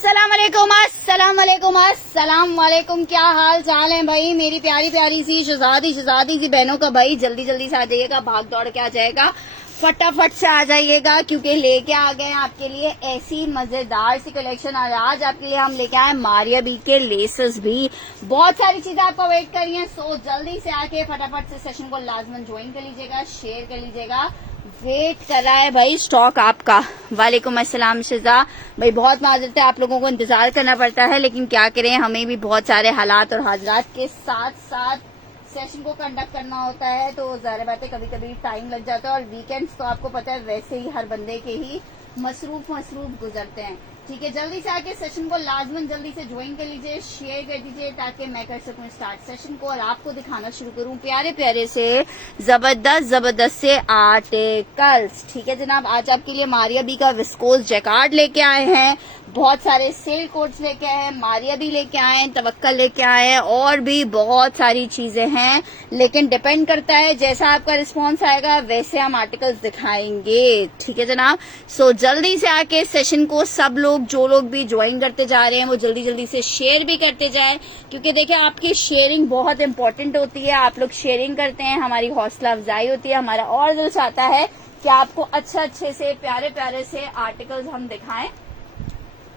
अस्सलाम वालेकुम, अस्सलाम वालेकुम, अस्सलाम वालेकुम। क्या हाल चाल है भाई मेरी प्यारी प्यारी सी शहजादी की बहनों का। भाई जल्दी जल्दी से आ जाइएगा, भाग दौड़ के आ जाएगा, फटाफट से आ जाइएगा, क्योंकि लेके आ गए हैं आपके लिए ऐसी मजेदार सी कलेक्शन। और आज आपके लिए हम लेके आए मारिया बी के लेसेस भी, बहुत सारी चीजें आपको वेट कर रही हैं। सो जल्दी से आके फटाफट से सेशन को लाजमन ज्वाइन कर लीजिएगा, शेयर कर लीजिएगा। वेट कर रहा है भाई स्टॉक आपका। वालेकुम अस्सलाम शिजा भाई, बहुत माजरत है, आप लोगों को इंतजार करना पड़ता है, लेकिन क्या करें, हमें भी बहुत सारे हालात और हाजरात के साथ साथ सेशन को कंडक्ट करना होता है, तो ज़ाहिर बात है कभी कभी टाइम लग जाता है। और वीकेंड्स तो आपको पता है वैसे ही हर बंदे के ही मसरूफ गुजरते हैं। ठीक है, जल्दी से आके सेशन को लाजमन जल्दी से ज्वाइन कर लीजिए, शेयर कर दीजिए, ताकि मैं कर सकूं स्टार्ट सेशन को और आपको दिखाना शुरू करूं प्यारे प्यारे से जबरदस्त से आर्टिकल्स। ठीक है जनाब, आज आपके लिए मारिया बी का विस्कोस जैकार्ड लेके आए हैं, बहुत सारे सेल कोट्स लेके आए हैं, मारिया भी लेके आए हैं, तवक्कल लेके आए हैं, और भी बहुत सारी चीजें हैं। लेकिन डिपेंड करता है, जैसा आपका रिस्पांस आएगा वैसे हम आर्टिकल्स दिखाएंगे। ठीक है जनाब, सो जल्दी से आके सेशन को सब लोग, जो लोग भी ज्वाइन करते जा रहे हैं, वो जल्दी जल्दी से शेयर भी करते जाएं, क्योंकि देखिए आपकी शेयरिंग बहुत इंपॉर्टेंट होती है। आप लोग शेयरिंग करते हैं, हमारी हौसला अफजाई होती है, हमारा और दिल चाहता है कि आपको अच्छे से प्यारे प्यारे से आर्टिकल्स हम दिखाएं।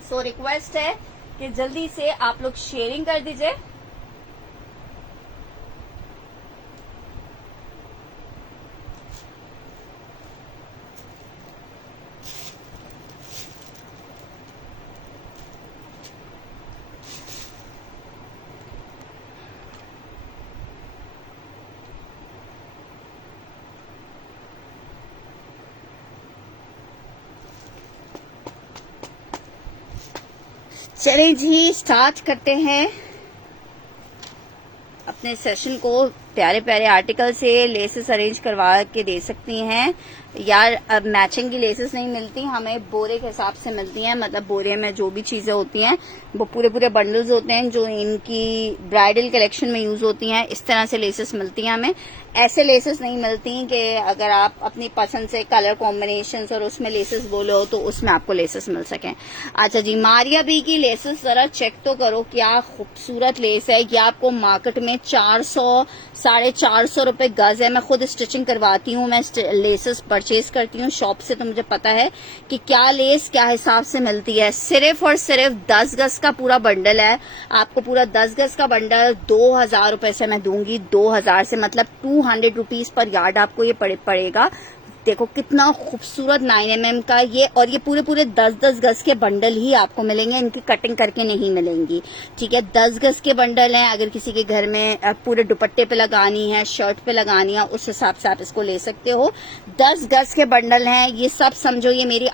सो रिक्वेस्ट है कि जल्दी से आप लोग शेयरिंग कर दीजिए। चलिए जी, स्टार्ट करते हैं अपने सेशन को। प्यारे प्यारे आर्टिकल से लेसेस अरेंज करवा के दे सकती हैं यार। अब मैचिंग की लेसेस नहीं मिलती, हमें बोरे के हिसाब से मिलती हैं, मतलब बोरे में जो भी चीजें होती हैं वो पूरे पूरे बंडल्स होते हैं जो इनकी ब्राइडल कलेक्शन में यूज होती हैं। इस तरह से लेसेस मिलती हैं हमें, ऐसे लेसेस नहीं मिलती कि अगर आप अपनी पसंद से कलर कॉम्बिनेशंस और उसमें लेसेस बोलो तो उसमें आपको लेसेस मिल सकें। अच्छा जी, मारिया बी की लेसेस जरा चेक तो करो, क्या खूबसूरत लेस है। ये आपको मार्केट में 400 450 रुपए गज है। मैं खुद स्टिचिंग करवाती हूँ, मैं लेसेस परचेज करती हूँ शॉप से, तो मुझे पता है कि क्या लेस क्या हिसाब से मिलती है। सिर्फ और सिर्फ 10 गज का पूरा बंडल है, आपको पूरा 10 गज का बंडल 2000 रुपए से मैं दूंगी। 2000 से मतलब 200 रुपीज पर यार्ड आपको ये पड़ेगा। देखो कितना खूबसूरत 9mm का ये, और ये पूरे पूरे 10-10 गज के बंडल ही आपको मिलेंगे, इनकी कटिंग करके नहीं मिलेंगी। ठीक है, 10 गज के बंडल हैं। अगर किसी के घर में पूरे दुपट्टे पे लगानी है, शर्ट पे लगानी है, उस हिसाब से आप इसको ले सकते हो। 10 गज के बंडल हैं ये सब। समझो ये मेरी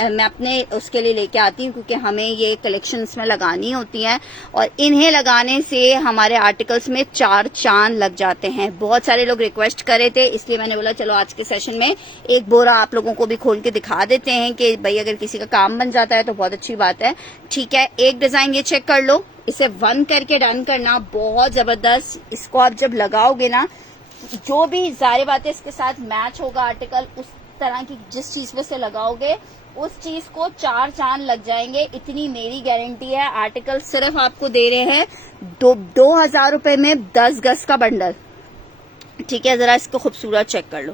मैं अपने उसके लिए लेके आती हूँ, क्योंकि हमें ये कलेक्शंस में लगानी होती हैं, और इन्हें लगाने से हमारे आर्टिकल्स में 4 चांद लग जाते हैं। बहुत सारे लोग रिक्वेस्ट कर रहे थे, इसलिए मैंने बोला चलो आज के सेशन में एक बोरा आप लोगों को भी खोल के दिखा देते हैं कि भाई अगर किसी का काम बन जाता है तो बहुत अच्छी बात है। ठीक है, एक डिजाइन ये चेक कर लो, इसे 1 करके डन करना, बहुत जबरदस्त। इसको आप जब लगाओगे ना, जो भी जाहिर बात है इसके साथ मैच होगा आर्टिकल, उस तरह की जिस चीज पे से लगाओगे उस चीज को 4 चांद लग जाएंगे, इतनी मेरी गारंटी है। आर्टिकल सिर्फ आपको दे रहे हैं 2000 रुपए में 10 गज का बंडल। ठीक है, जरा इसको खूबसूरत चेक कर लो,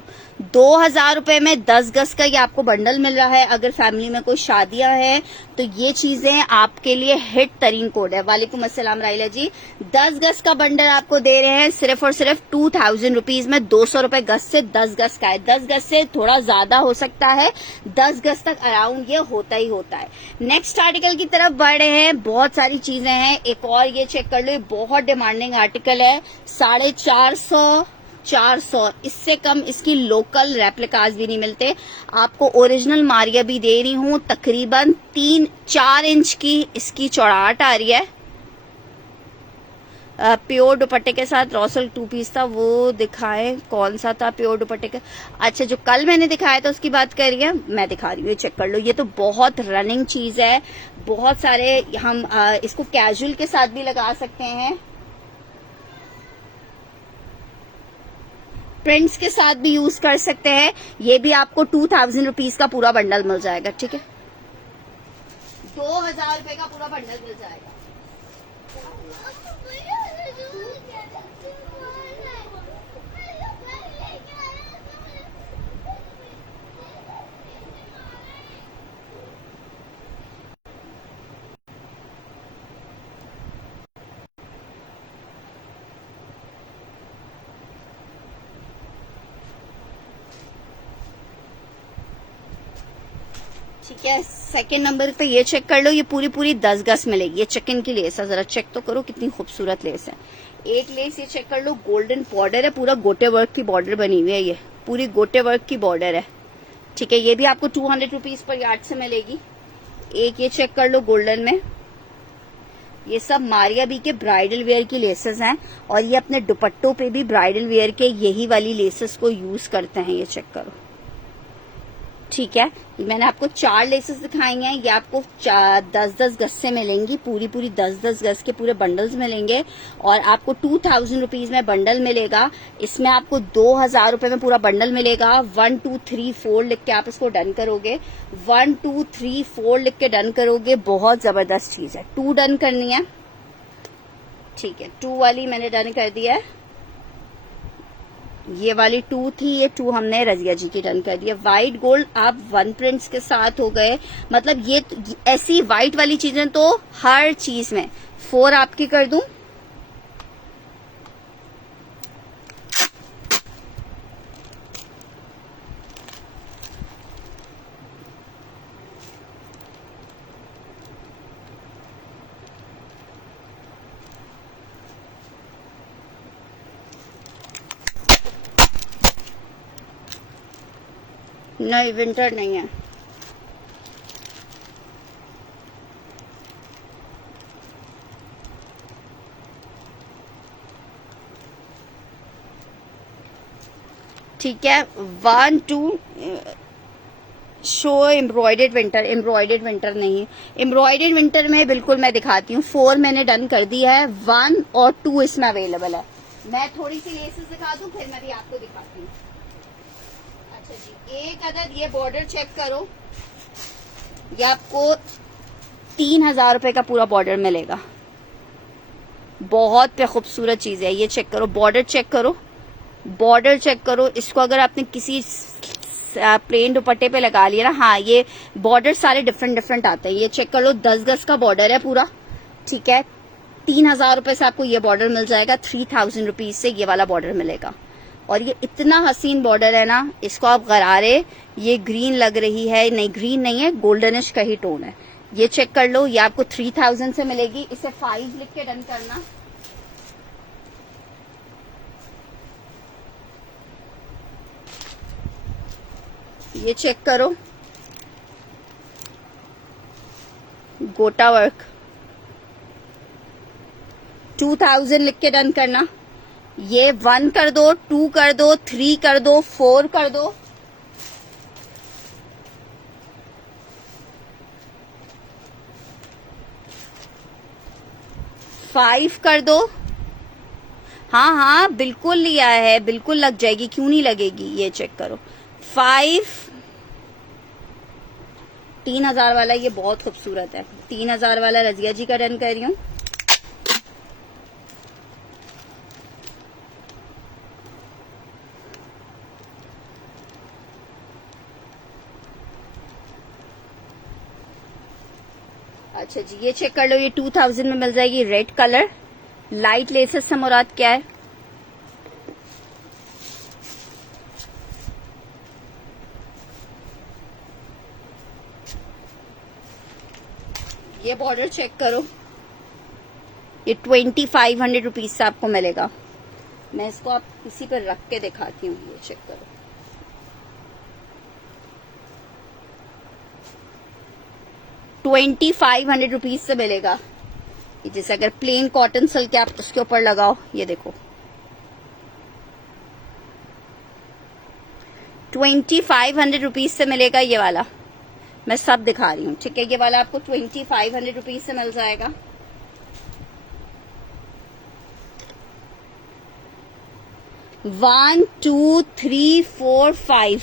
2000 रुपए में 10 गज का ये आपको बंडल मिल रहा है। अगर फैमिली में कोई शादियां हैं तो ये चीजें आपके लिए हिट तरीन कोड है। वालेकुम अस्सलाम राइला जी, 10 गज का बंडल आपको दे रहे हैं सिर्फ और सिर्फ 2000 रुपीज में। 200 रुपए गज से 10 गज का है, 10 गज से थोड़ा ज्यादा हो सकता है, 10 गज तक अराउंड ये होता ही होता है। नेक्स्ट आर्टिकल की तरफ बढ़ रहे हैं, बहुत सारी चीजें हैं। एक और ये चेक कर लो, ये बहुत डिमांडिंग आर्टिकल है, 450 इससे कम इसकी लोकल रेप्लिकाज भी नहीं मिलते। आपको ओरिजिनल मारिया भी दे रही हूं, तकरीबन 3-4 इंच की इसकी चौड़ाहट आ रही है। प्योर दुपट्टे के साथ रॉसल 2 पीस था, वो दिखाए कौन सा था प्योर दुपट्टे का। अच्छा, जो कल मैंने दिखाया था उसकी बात कर रही है, मैं दिखा रही हूँ, चेक कर लो। ये तो बहुत रनिंग चीज है, बहुत सारे हम इसको कैजुअल के साथ भी लगा सकते हैं, प्रिंट्स के साथ भी यूज कर सकते हैं। ये भी आपको 2000 रुपीज का पूरा बंडल मिल जाएगा। ठीक है, 2000 रुपए का पूरा बंडल मिल जाएगा। ठीक है, सेकंड नंबर पे ये चेक कर लो, ये पूरी पूरी 10 गज मिलेगी। ये चिकन की लेस है, जरा चेक तो करो कितनी खूबसूरत लेस है। एक लेस ये चेक कर लो, गोल्डन बॉर्डर है, पूरा गोटे वर्क की बॉर्डर बनी हुई है, ये पूरी गोटे वर्क की बॉर्डर है। ठीक है, ये भी आपको 200 रुपीज पर यार्ड से मिलेगी। एक ये चेक कर लो गोल्डन में, ये सब मारिया बी के ब्राइडल वेयर की लेसेस हैं और ये अपने दुपट्टों पे भी ब्राइडल वेयर के यही वाली लेसेस को यूज करते हैं। ये चेक करो, ठीक है। मैंने आपको 4 लेसेस दिखाई हैं, ये आपको 10-10 गज से मिलेंगी, पूरी पूरी 10-10 गज के पूरे बंडल्स मिलेंगे और आपको 2000 रुपीज में बंडल मिलेगा। इसमें आपको 2000 रुपए में पूरा बंडल मिलेगा। 1 2 3 4 लिख के आप इसको डन करोगे, 1 2 3 4 लिख के डन करोगे, बहुत जबरदस्त चीज है। 2 डन करनी है, ठीक है, 2 वाली मैंने डन कर दिया है। ये वाली 2 थी, ये 2 हमने रजिया जी की डन कर दी है। व्हाइट गोल्ड आप 1 प्रिंट्स के साथ हो गए, मतलब ये ऐसी व्हाइट वाली चीजें तो हर चीज में 4 आपकी कर दूं। नहीं, विंटर नहीं है। ठीक है, 1 2 show embroidered winter, embroidered winter नहीं, एम्ब्रॉयडेड विंटर में बिल्कुल मैं दिखाती हूँ। 4 मैंने डन कर दिया है, 1 और 2 इसमें अवेलेबल है। मैं थोड़ी सी लेसेस दिखा दूं, फिर मैं भी आपको दिखाती हूँ। अच्छा जी, एक अदद ये बॉर्डर चेक करो, ये आपको 3000 रुपए का पूरा बॉर्डर मिलेगा। बहुत खूबसूरत चीज है, ये चेक करो, बॉर्डर चेक करो, बॉर्डर चेक करो। इसको अगर आपने किसी प्लेन दुपट्टे पे लगा लिया ना, हाँ ये बॉर्डर सारे डिफरेंट डिफरेंट आते हैं। ये चेक कर लो, 10 गज का बॉर्डर है पूरा, ठीक है। 3000 रुपए से आपको ये बॉर्डर मिल जाएगा, 3000 रुपीज से ये वाला बॉर्डर मिलेगा। और ये इतना हसीन बॉर्डर है ना, इसको आप गरारे, ये ग्रीन लग रही है, नहीं ग्रीन नहीं है, गोल्डनिश का ही टोन है। ये चेक कर लो, ये आपको 3000 से मिलेगी। इसे 5 लिख के डन करना। ये चेक करो, गोटा वर्क, 2000 लिख के डन करना। ये 1 कर दो, 2 कर दो, 3 कर दो, 4 कर दो, 5 कर दो। हाँ हाँ बिल्कुल लिया है, बिल्कुल लग जाएगी, क्यों नहीं लगेगी। ये चेक करो, 5 3000 वाला, ये बहुत खूबसूरत है। 3000 वाला रजिया जी का डन कर रही हूँ। अच्छा जी, ये चेक कर लो, ये 2000 में मिल जाएगी। रेड कलर, लाइट लेसेस से मुराद क्या है? ये बॉर्डर चेक करो, ये 2500 रुपीज से आपको मिलेगा। मैं इसको आप इसी पर रख के दिखाती हूँ। ये चेक करो, ₹2500 से मिलेगा। जैसे अगर प्लेन कॉटन सिल्क आप उसके ऊपर लगाओ, ये देखो 2500 रुपीज से मिलेगा ये वाला। मैं सब दिखा रही हूँ, ठीक है। ये वाला आपको 2500 रुपीज से मिल जाएगा। वन 2 3 4 5,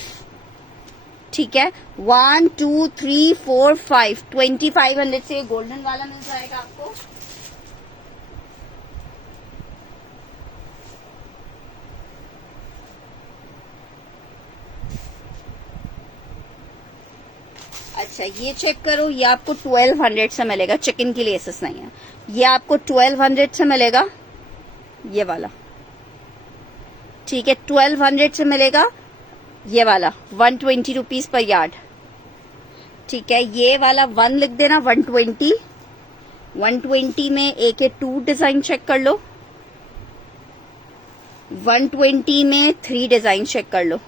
ठीक है, 1 2 3 4 5, 2500 से गोल्डन वाला मिल जाएगा आपको। अच्छा ये चेक करो, ये आपको 1200 से मिलेगा, चिकन की लेसेस नहीं है, ये आपको 1200 से मिलेगा, ये वाला। ठीक है, 1200 से मिलेगा ये वाला, 120 रुपीज पर यार्ड। ठीक है, ये वाला 1 लिख देना, 120। 120 में एक 2 डिजाइन चेक कर लो, 120 में 3 डिजाइन चेक कर लो,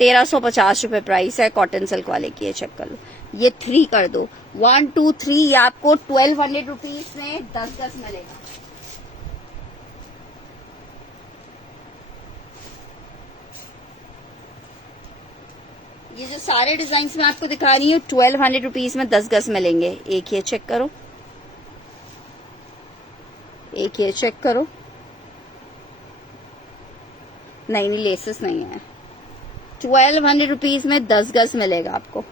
1350 रुपए प्राइस है कॉटन सिल्क वाले की, ये चेक कर लो। ये 3 कर दो, 1 2 3, ये आपको 1200 रुपीज में 10 गज मिलेगा। ये जो सारे डिजाइन मैं आपको दिखा रही हूँ 1200 रुपीज में 10 गज मिलेंगे। एक ये चेक करो, एक ये चेक करो, नहीं लेसेस नहीं है, 1200 रुपीज में 10 गज मिलेगा आपको।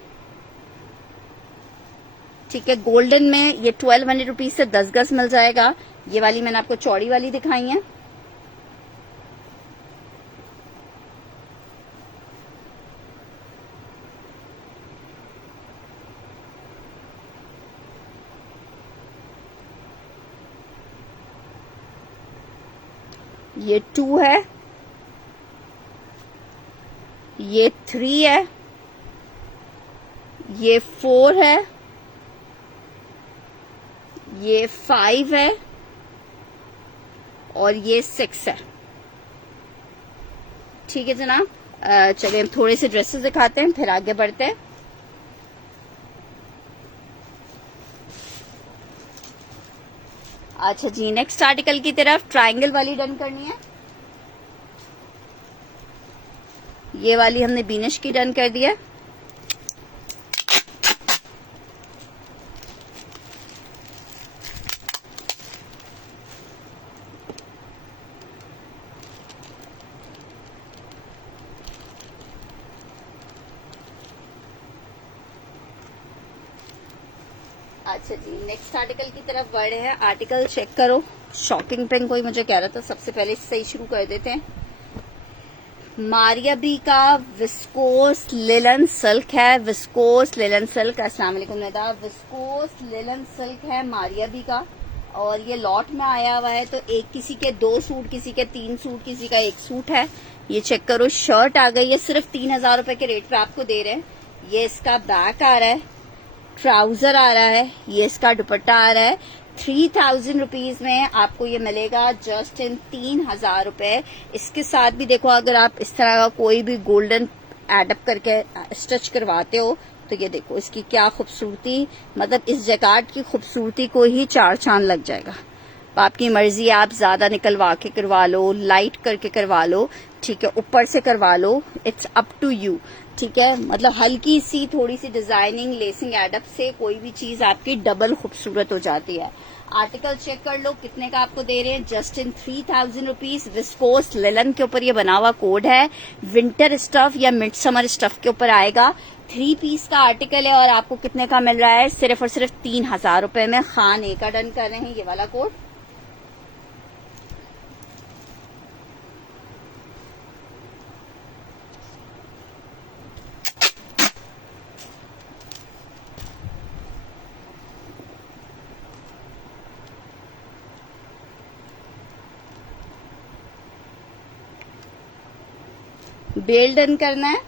ठीक है, गोल्डन में ये 1200 रुपीज से 10 गज मिल जाएगा। ये वाली मैंने आपको चौड़ी वाली दिखाई है। ये 2 है, ये 3 है, ये 4 है, ये 5 है और ये 6 है। ठीक है जनाब, चलिए हम थोड़े से ड्रेसेस दिखाते हैं फिर आगे बढ़ते हैं। अच्छा जी, नेक्स्ट आर्टिकल की तरफ ट्रायंगल वाली डन करनी है। ये वाली हमने बीनिश की डन कर दिया। अच्छा जी, नेक्स्ट आर्टिकल की तरफ बढ़ रहे हैं। आर्टिकल चेक करो, शॉकिंग पिंक कोई मुझे कह रहा था, सबसे पहले इससे ही शुरू कर देते हैं। मारिया बी का विस्कोस लिलन सिल्क है, विस्कोस लिलन सिल्क। अस्सलाम वालेकुम नेदा, विस्कोस लिलन सिल्क है मारिया बी का, और ये लॉट में आया हुआ है, तो एक किसी के 2 सूट, किसी के 3 सूट, किसी का 1 सूट है। ये चेक करो, शर्ट आ गई है, सिर्फ 3000 रुपए के रेट पे आपको दे रहे हैं। ये इसका बैक आ रहा है, ट्राउजर आ रहा है, ये इसका दुपट्टा आ रहा है। 3000 रुपीज में आपको ये मिलेगा जस्ट इन 3000 रुपए। इसके साथ भी देखो, अगर आप इस तरह का कोई भी गोल्डन एडअप करके स्टिच करवाते हो तो ये देखो इसकी क्या खूबसूरती, मतलब इस जैकेट की खूबसूरती को ही 4 चांद लग जाएगा। आपकी मर्जी, आप ज्यादा निकलवा के करवा लो, लाइट करके करवा लो, ठीक है, ऊपर से करवा लो, इट्स अप टू यू। ठीक है, मतलब हल्की सी थोड़ी सी डिजाइनिंग लेसिंग एडअप से कोई भी चीज आपकी डबल खूबसूरत हो जाती है। आर्टिकल चेक कर लो, कितने का आपको दे रहे हैं, just in 3000 rupees. Viscose linen के ऊपर ये बना हुआ कोड है, विंटर स्टफ या मिड समर स्टफ के ऊपर आएगा। 3 पीस का आर्टिकल है और आपको कितने का मिल रहा है, सिर्फ और सिर्फ 3000 रुपए में। खान ए का डन कर रहे हैं ये वाला कोड। बेल डन करना है।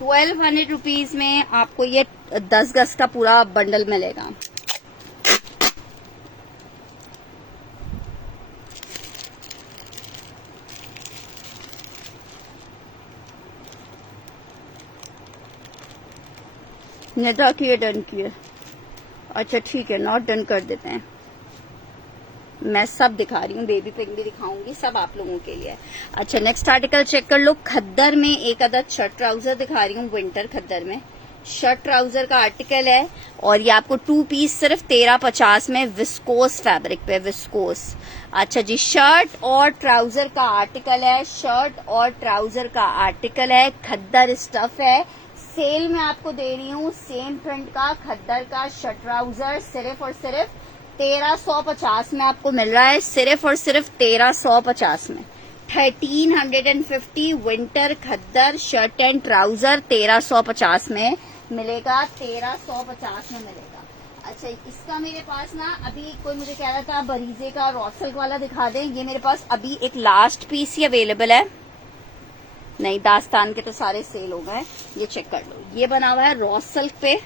1200 रुपीज में आपको ये 10 गज का पूरा बंडल मिलेगा। नेता किए डन किए, अच्छा ठीक है, नॉट डन कर देते हैं। मैं सब दिखा रही हूँ, बेबी पिंक भी दिखाऊंगी, सब आप लोगों के लिए। अच्छा नेक्स्ट आर्टिकल चेक कर लो, खद्दर में एक अदद शर्ट ट्राउजर दिखा रही हूँ, विंटर खद्दर में शर्ट ट्राउजर का आर्टिकल है, और ये आपको 2 पीस सिर्फ 1350 में, विस्कोस फैब्रिक पे, विस्कोस। अच्छा जी, शर्ट और ट्राउजर का आर्टिकल है, शर्ट और ट्राउजर का आर्टिकल है, खद्दर स्टफ है, सेल में आपको दे रही हूँ सेम प्रिंट का खद्दर का शर्ट ट्राउजर सिर्फ और सिर्फ 1350 में आपको मिल रहा है। सिर्फ और सिर्फ 1350 में 1350 winter khaddar shirt and trouser 1350 में मिलेगा, 1350 में मिलेगा। अच्छा, इसका मेरे पास ना अभी कोई मुझे कह रहा था बरीजे का रॉ सिल्क वाला दिखा दें। ये मेरे पास अभी एक लास्ट पीस ही अवेलेबल है। नहीं, दास्तान के तो सारे सेल हो गए। ये चेक कर लो, ये बना हुआ है रॉ सिल्क पे।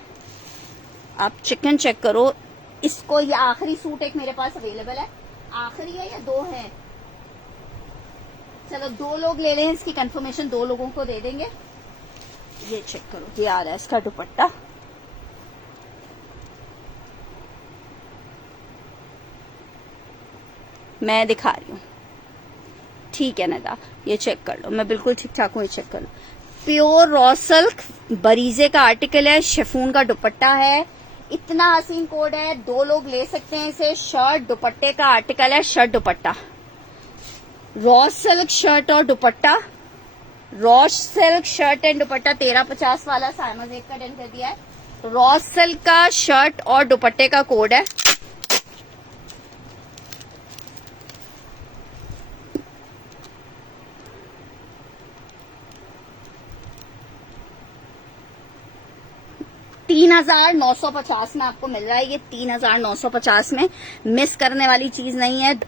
आप चिकन चेक करो इसको। ये आखिरी सूट एक मेरे पास अवेलेबल है। आखिरी है या 2 है? चलो 2 लोग ले लें, इसकी कंफर्मेशन 2 लोगों को दे देंगे। ये चेक करो, ये आ रहा है इसका दुपट्टा। मैं दिखा रही हूँ, ठीक है नदा, ये चेक कर लो। मैं बिल्कुल ठीक ठाक हूँ, ये चेक कर लो। प्योर रॉ सिल्क बरीजे का आर्टिकल है, शिफॉन का दुपट्टा है। इतना हसीन कोड है, 2 लोग ले सकते हैं इसे। शर्ट दुपट्टे का आर्टिकल है, shirt dupatta raw silk shirt और dupatta. Raw silk shirt and dupatta 1350 वाला साइमा जेब का डन कर दिया है। रॉ सिल्क का शर्ट और दुपट्टे का कोड है। $3950 में आपको मिल रहा है। ये 3950 में मिस करने वाली चीज नहीं है।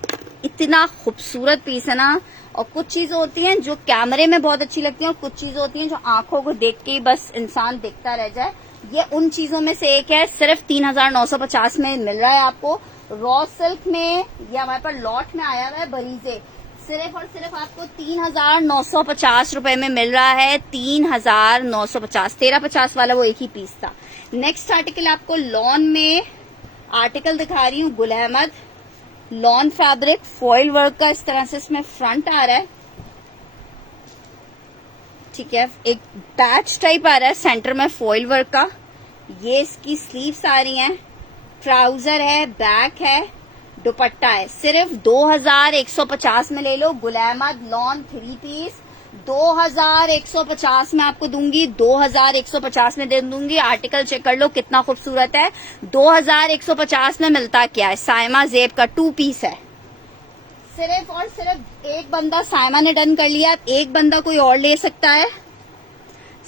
इतना खूबसूरत पीस है ना। और कुछ चीजें होती हैं जो कैमरे में बहुत अच्छी लगती हैं और कुछ चीजें होती हैं जो आंखों को देख के ही बस इंसान देखता रह जाए। ये उन चीजों में से एक है। सिर्फ 3950 में मिल रहा है आपको रॉ सिल्क में। ये हमारे पास लॉट में आया हुआ है बरीजे। सिर्फ और सिर्फ आपको 3950 रुपए में मिल रहा है। 3950। 1350 वाला वो एक ही पीस था। नेक्स्ट आर्टिकल आपको लॉन में आर्टिकल दिखा रही हूँ। Gul Ahmed lawn fabric foil work का इस तरह से इसमें फ्रंट आ रहा है, ठीक है। एक पैच टाइप आ रहा है सेंटर में फॉइल वर्क का। ये इसकी स्लीव्स आ रही हैं। ट्राउजर है, बैक है, दुपट्टा है। सिर्फ 2150 में ले लो। गुल अहमद लॉन 3 पीस 2150 में आपको दूंगी। 2150 में दे दूंगी। आर्टिकल चेक कर लो कितना खूबसूरत है। 2150 में मिलता क्या है? साइमा जेब का 2 पीस है। सिर्फ और सिर्फ एक बंदा साइमा ने डन कर लिया। एक बंदा कोई और ले सकता है।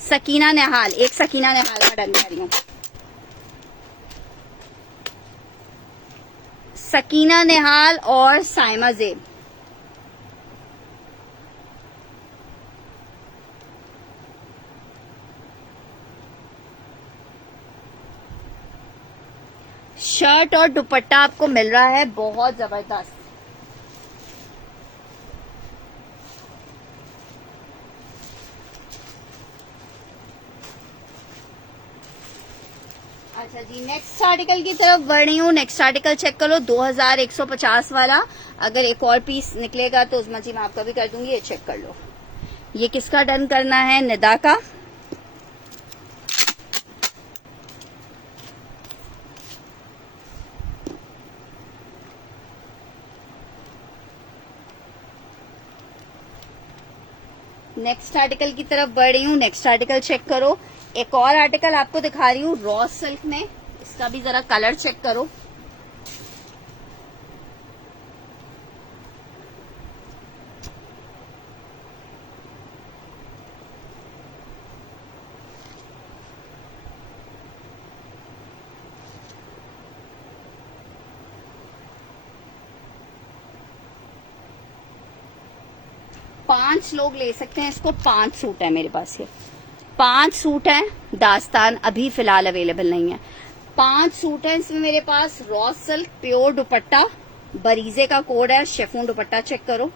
सकीना निहाल, एक सकीना निहाल का डन कर रही हूँ। सकीना निहाल और साइमा जेब। शर्ट और दुपट्टा आपको मिल रहा है बहुत जबरदस्त। अच्छा जी, नेक्स्ट आर्टिकल की तरफ बढ़ रही हूँ। नेक्स्ट आर्टिकल चेक करो 2150 वाला। अगर एक और पीस निकलेगा तो उस मर्जी में आपका भी कर दूंगी। ये चेक कर लो। ये किसका डन करना है? निदा का। नेक्स्ट आर्टिकल की तरफ बढ़ रही हूँ। नेक्स्ट आर्टिकल चेक करो। एक और आर्टिकल आपको दिखा रही हूँ रॉ सिल्क में। इसका भी जरा कलर चेक करो। पांच लोग ले सकते हैं इसको। 5 सूट है मेरे पास। ये 5 सूट है। दास्तान अभी फिलहाल अवेलेबल नहीं है। 5 सूट है इसमें मेरे पास। रॉ सिल्क प्योर दुपट्टा, बरीजे का कोड है। शिफॉन दुपट्टा चेक करो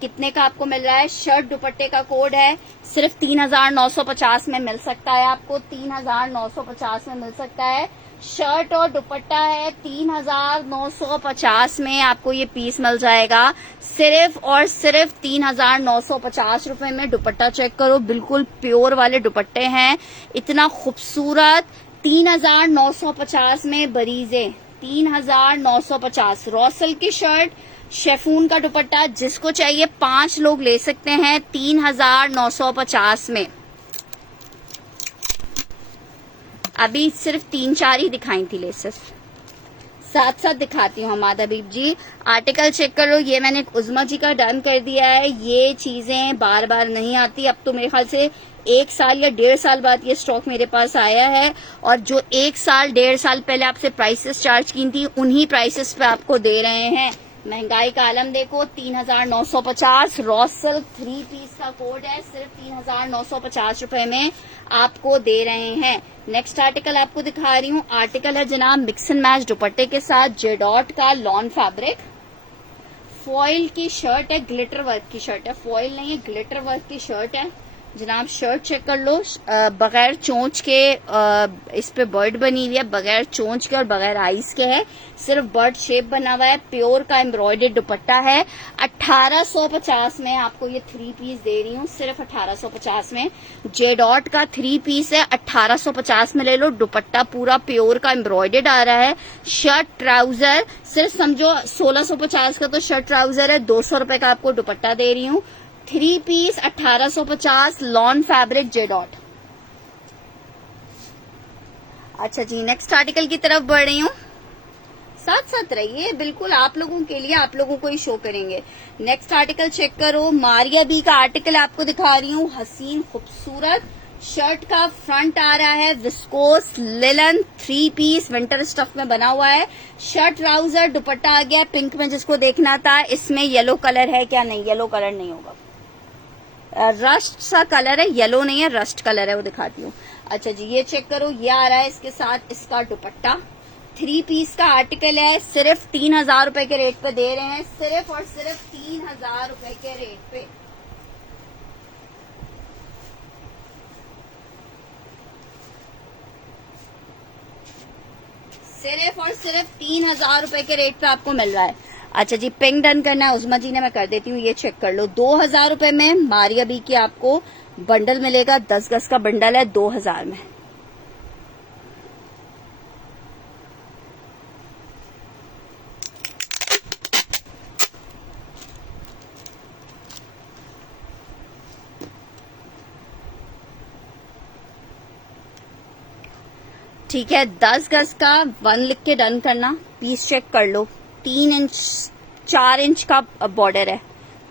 कितने का आपको मिल रहा है। शर्ट दुपट्टे का कोड है। सिर्फ 3950 में मिल सकता है आपको। 3950 में मिल सकता है। शर्ट और दुपट्टा है। 3950 में आपको ये पीस मिल जाएगा। सिर्फ और सिर्फ 3950 रुपए में। दुपट्टा चेक करो, बिल्कुल प्योर वाले दुपट्टे हैं। इतना खूबसूरत। 3950 में बरीजे। 3950 रॉ सिल्क की शर्ट, शिफॉन का दुपट्टा। जिसको चाहिए 5 लोग ले सकते हैं 3950 में। अभी सिर्फ 3-4 ही दिखाई थी लेसेस, साथ साथ दिखाती हूँ हमाद हबीब जी। आर्टिकल चेक कर लो, ये मैंने उज़मा जी का डन कर दिया है। ये चीजें बार बार नहीं आती, अब तो मेरे ख्याल से 1 साल या 1.5 साल बाद ये स्टॉक मेरे पास आया है, और जो 1 साल 1.5 साल पहले आपसे प्राइसेस चार्ज की थी उन्हीं प्राइसेस पे आपको दे रहे हैं। महंगाई का आलम देखो, 3950 रॉ सिल्क 3 पीस का कोड है, सिर्फ 3950 रुपए में आपको दे रहे हैं। नेक्स्ट आर्टिकल आपको दिखा रही हूँ, आर्टिकल है जनाब मिक्स एंड मैच दुपट्टे के साथ, जेडॉट का लॉन फैब्रिक, फॉइल की शर्ट है, ग्लिटर वर्क की शर्ट है, फॉइल नहीं है ग्लिटर वर्क की शर्ट है जनाब। शर्ट चेक कर लो, बगैर चोंच के इस पे बर्ड बनी हुई है, बगैर चोंच के और बगैर आइस के है, सिर्फ बर्ड शेप बना हुआ है, प्योर का एम्ब्रॉयडर्ड दुपट्टा है। 1850 में आपको ये 3 पीस दे रही हूँ, सिर्फ 1850 में। जेडॉट का 3 पीस है, 1850 में ले लो। दुपट्टा पूरा प्योर का एम्ब्रॉयडर्ड आ रहा है। शर्ट ट्राउजर सिर्फ समझो 1650 का तो शर्ट ट्राउजर है, 200 रुपए का आपको दुपट्टा दे रही हूँ। 3 पीस 1850 लॉन फैब्रिक जेडॉट। अच्छा जी, नेक्स्ट आर्टिकल की तरफ बढ़ रही हूँ, साथ साथ रहिए, बिल्कुल आप लोगों के लिए, आप लोगों को ही शो करेंगे। नेक्स्ट आर्टिकल चेक करो, मारिया बी का आर्टिकल आपको दिखा रही हूँ, हसीन खूबसूरत शर्ट का फ्रंट आ रहा है, viscose linen 3 piece winter stuff में बना हुआ है। शर्ट ट्राउजर दुपट्टा आ गया पिंक में, जिसको देखना था। इसमें येलो कलर है क्या? नहीं, येलो कलर नहीं होगा, रस्ट सा कलर है, येलो नहीं है, रस्ट कलर है, वो दिखाती हूँ। अच्छा जी, ये चेक करो, ये आ रहा है इसके साथ इसका दुपट्टा। 3 पीस का आर्टिकल है, सिर्फ 3000 रुपए के रेट पे दे रहे हैं, सिर्फ और सिर्फ 3000 रुपए के रेट पे। सिर्फ और सिर्फ 3000 रुपए के रेट पे आपको मिल रहा है। अच्छा जी, पिंक डन करना है उज़मा जी ने, मैं कर देती हूँ। ये चेक कर लो, 2000 रुपए में मारिया बी की आपको बंडल मिलेगा, 10 गज का बंडल है 2000 में। ठीक है, 10 गज का 1 लिख के डन करना। पीस चेक कर लो, 3 इंच 4 इंच का बॉर्डर है,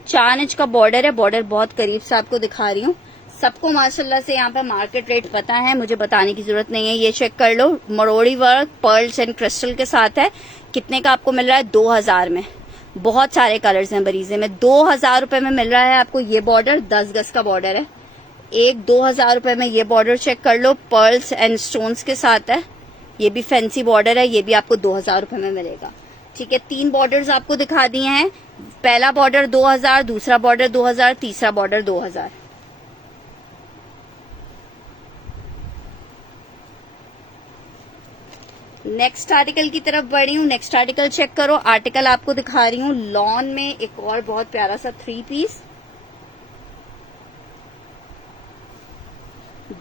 4 इंच का बॉर्डर है। बॉर्डर बहुत करीब से आपको दिखा रही हूँ। सबको माशाल्लाह से यहाँ पे मार्केट रेट पता है, मुझे बताने की जरूरत नहीं है। ये चेक कर लो, मरोड़ी वर्क पर्ल्स एंड क्रिस्टल के साथ है। कितने का आपको मिल रहा है? 2000 में। बहुत सारे कलर्स हैं बरीजे में। 2000 रुपए में मिल रहा है आपको ये बॉर्डर, 10 गज का बॉर्डर है। 2000 रुपए में ये बॉर्डर चेक कर लो, पर्ल्स एंड स्टोन्स के साथ है। ये भी फैंसी बॉर्डर है, ये भी आपको 2000 रुपए में मिलेगा। ठीक है, 3 बॉर्डर्स आपको दिखा दिए हैं। पहला बॉर्डर 2000, दूसरा बॉर्डर 2000, तीसरा बॉर्डर 2000। नेक्स्ट आर्टिकल की तरफ बढ़ी हूँ। नेक्स्ट आर्टिकल चेक करो, आर्टिकल आपको दिखा रही हूँ लॉन में एक और बहुत प्यारा सा 3 पीस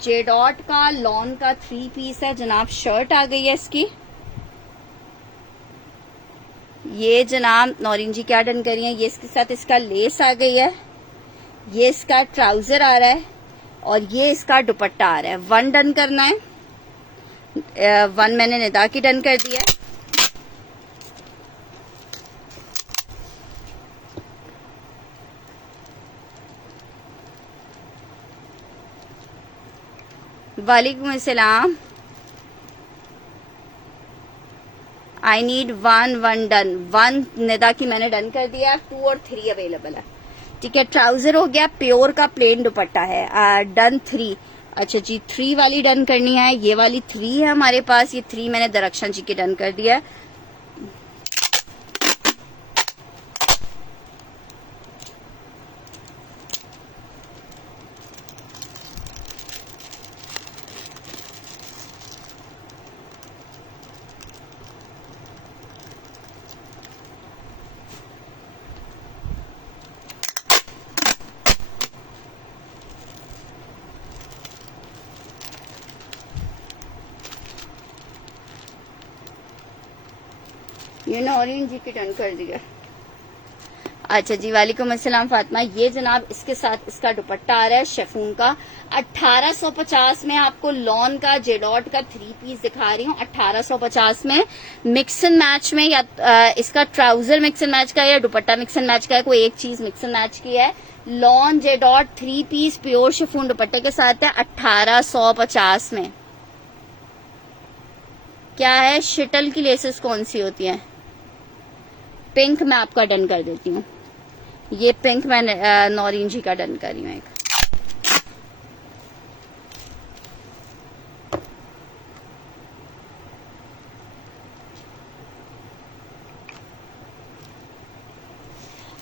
जेडॉट का लॉन का 3 पीस है जनाब। शर्ट आ गई है इसकी। ये जनाब नौरीन जी क्या डन करी है, ये इसके साथ इसका लेस आ गई है, ये इसका ट्राउजर आ रहा है और ये इसका दुपट्टा आ रहा है। 1 डन करना है, 1 मैंने निदा की डन कर दिया है। वालेकुम अस्सलाम। I need 1 done. 1 निदा की मैंने डन कर दिया, 2 और 3 अवेलेबल है। ठीक है, ट्राउजर हो गया, प्योर का प्लेन दुपट्टा है, डन 3। अच्छा जी, 3 वाली डन करनी है, ये वाली 3 है हमारे पास। ये 3 मैंने दरख्शन जी की डन कर दिया है। ये नौरीन जी की डन कर दिया। अच्छा जी, वालेकुम अस्सलाम फातिमा। ये जनाब इसके साथ इसका दुपट्टा आ रहा है शेफून का। 1850 में आपको लॉन का जेडॉट का 3 पीस दिखा रही हूँ। 1850 में मिक्स एंड मैच में, या इसका ट्राउजर मिक्स एंड मैच का है या दुपट्टा मिक्स एंड मैच का है, कोई एक चीज मिक्स एंड मैच की है। लॉन जेडॉट 3 पीस प्योर शेफून दुपट्टे के साथ है 1850 में। क्या है, शटल की लेसेस कौन सी होती है? पिंक मैं आपका डन कर देती हूँ। ये पिंक मैं नौरीन जी का डन कर रही हूँ एक।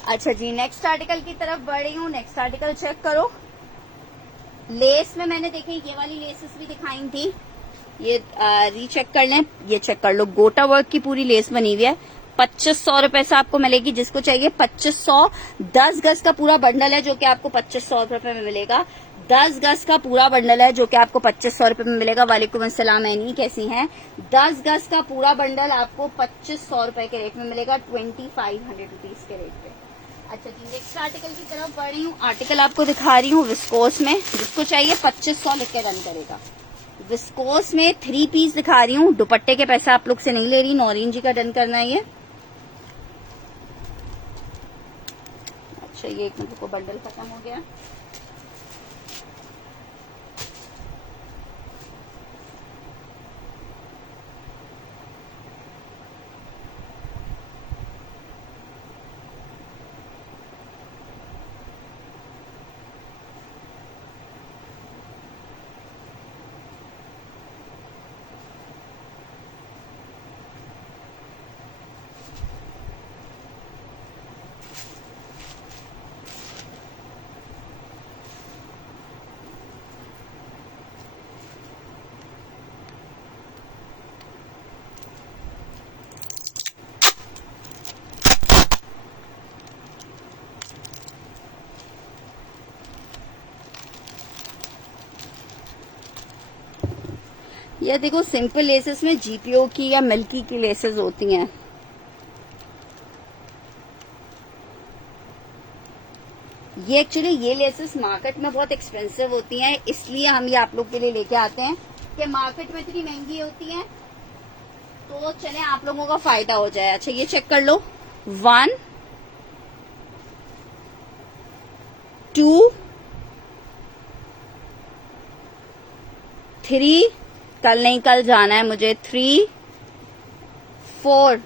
अच्छा जी, नेक्स्ट आर्टिकल की तरफ बढ़ रही हूँ। नेक्स्ट आर्टिकल चेक करो। लेस में मैंने देखे ये वाली लेसेस भी दिखाई थी, ये रीचेक कर लें। ये चेक कर लो, गोटा वर्क की पूरी लेस बनी हुई है। 2500 रुपए से आपको मिलेगी, जिसको चाहिए 2500। 10 गज का पूरा बंडल है जो कि आपको 2500 रुपए में मिलेगा। 10 गज का पूरा बंडल है जो कि आपको 2500 रुपए में मिलेगा। वालेकुम अस्सलाम एनी, कैसी हैं? 10 गज का पूरा बंडल आपको 2500 रुपए के रेट में मिलेगा, 2500 रुपीज के रेट पे। अच्छा जी, नेक्स्ट आर्टिकल की तरफ बढ़ रही हूँ। आर्टिकल आपको दिखा रही हूँ विस्कोस में, जिसको चाहिए 2500 लिख के रन करेगा। विस्कोस में 3 पीस दिखा रही हूँ। दुपट्टे के पैसे आप लोग से नहीं ले रही, नौरीन जी का डन करना है ये। अच्छा, ये एक मिनट को, बंडल खत्म हो गया। ये देखो, सिंपल लेसेस में जीपीओ की या मिल्की की लेसेस होती हैं। ये एक्चुअली ये लेसेस मार्केट में बहुत एक्सपेंसिव होती हैं, इसलिए हम ये आप लोग के लिए लेके आते हैं कि मार्केट में इतनी महंगी होती हैं तो चले आप लोगों का फायदा हो जाए। अच्छा, ये चेक कर लो। 1 2 3, कल नहीं कल जाना है मुझे। 3 4,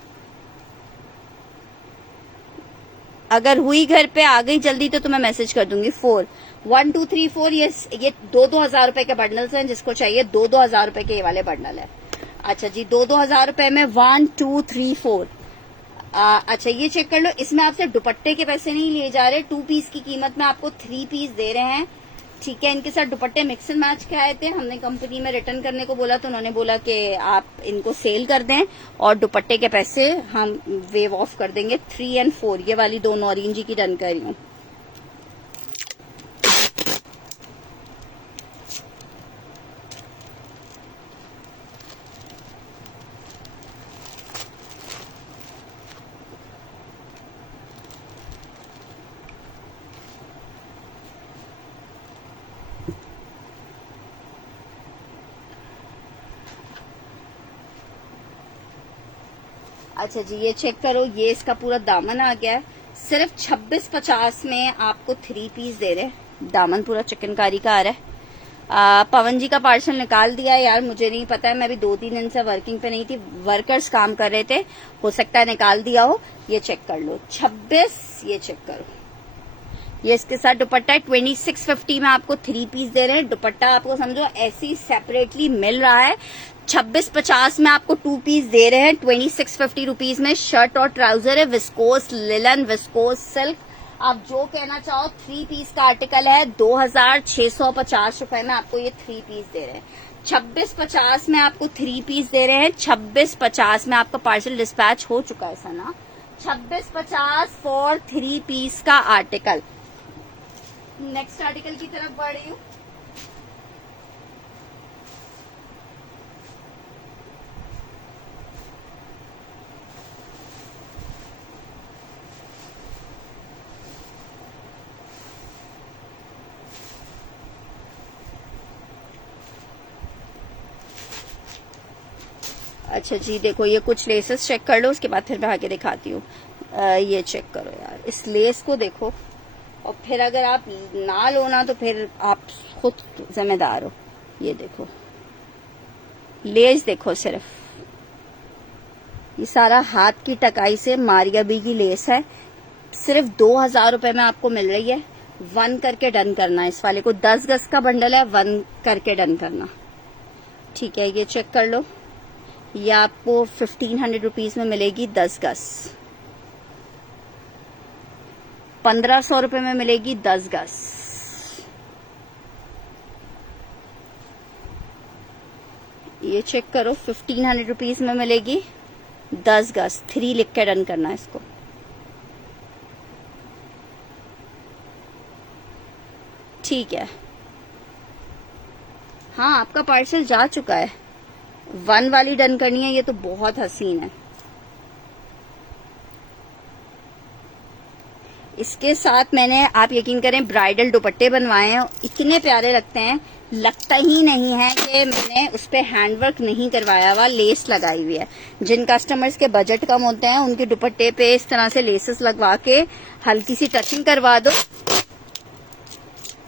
अगर हुई घर पे आ गई जल्दी तो मैं मैसेज कर दूंगी। 4 1 2 3 4। ये 2-2 हजार रुपए के बंडल्स हैं, जिसको चाहिए 2-2 हजार रुपए के ये वाले बंडल है। अच्छा जी, 2-2 हजार रुपए में 1 2 3 4। अच्छा, ये चेक कर लो। इसमें आपसे दुपट्टे के पैसे नहीं लिए जा रहे। 2 पीस की कीमत में आपको 3 पीस दे रहे हैं, ठीक है। इनके साथ दुपट्टे मिक्स एंड मैच के आए थे। हमने कंपनी में रिटर्न करने को बोला तो उन्होंने बोला कि आप इनको सेल कर दें और दुपट्टे के पैसे हम वेव ऑफ कर देंगे। 3 और 4 ये वाली दो नौरीन जी की डन कर रही हूँ। अच्छा जी, ये चेक करो, ये इसका पूरा दामन आ गया है। सिर्फ 2650 में आपको 3 पीस दे रहे हैं। दामन पूरा चिकनकारी का आ रहा है। पवन जी का पार्सल निकाल दिया है यार, मुझे नहीं पता है, मैं भी 2-3 दिन से वर्किंग पे नहीं थी, वर्कर्स काम कर रहे थे, हो सकता है निकाल दिया हो। ये चेक कर लो 26, ये चेक करो। ये इसके साथ दुपट्टा है। 2650 में आपको 3 पीस दे रहे हैं। दुपट्टा आपको समझो ऐसे ही सेपरेटली मिल रहा है। 2650 में आपको 2 पीस दे रहे हैं। 2650 रुपीज में शर्ट और ट्राउजर है। विस्कोस लिलन, विस्कोस सिल्क, आप जो कहना चाहो। 3 पीस का आर्टिकल है। 2650 रुपए में आपको ये 3 पीस दे रहे हैं। 2650 में आपको 3 पीस दे रहे हैं। 2650 में आपका पार्सल डिस्पैच हो चुका है सना। 2650 फॉर 3 पीस का आर्टिकल। नेक्स्ट आर्टिकल की तरफ बढ़ रही हूँ। अच्छा जी, देखो ये कुछ लेसेस चेक कर लो, उसके बाद फिर मैं आगे दिखाती हूँ। ये चेक करो यार, इस लेस को देखो, और फिर अगर आप ना लो ना तो फिर आप खुद जिम्मेदार हो। ये देखो लेस, देखो सिर्फ ये सारा हाथ की टकाई से मारिया बी की लेस है। सिर्फ 2000 रुपए में आपको मिल रही है। 1 करके डन करना है इस वाले को। 10 गज का बंडल है, 1 करके डन करना। ठीक है, ये चेक कर लो। ये आपको 1500 रुपीज में मिलेगी 10 गज। 1500 रुपए में मिलेगी 10 गज। ये चेक करो, 1500 रुपीज में मिलेगी 10 गज। 3 लिख के डन करना है इसको। ठीक है, हाँ आपका पार्सल जा चुका है। 1 वाली डन करनी है, ये तो बहुत हसीन है। इसके साथ मैंने, आप यकीन करें, ब्राइडल दुपट्टे बनवाए हैं। इतने प्यारे लगते हैं, लगता ही नहीं है कि मैंने उस पे हैंडवर्क नहीं करवाया हुआ, लेस लगाई हुई है। जिन कस्टमर्स के बजट कम होते हैं उनके दुपट्टे पे इस तरह से लेसेस लगवा के हल्की सी टचिंग करवा दो,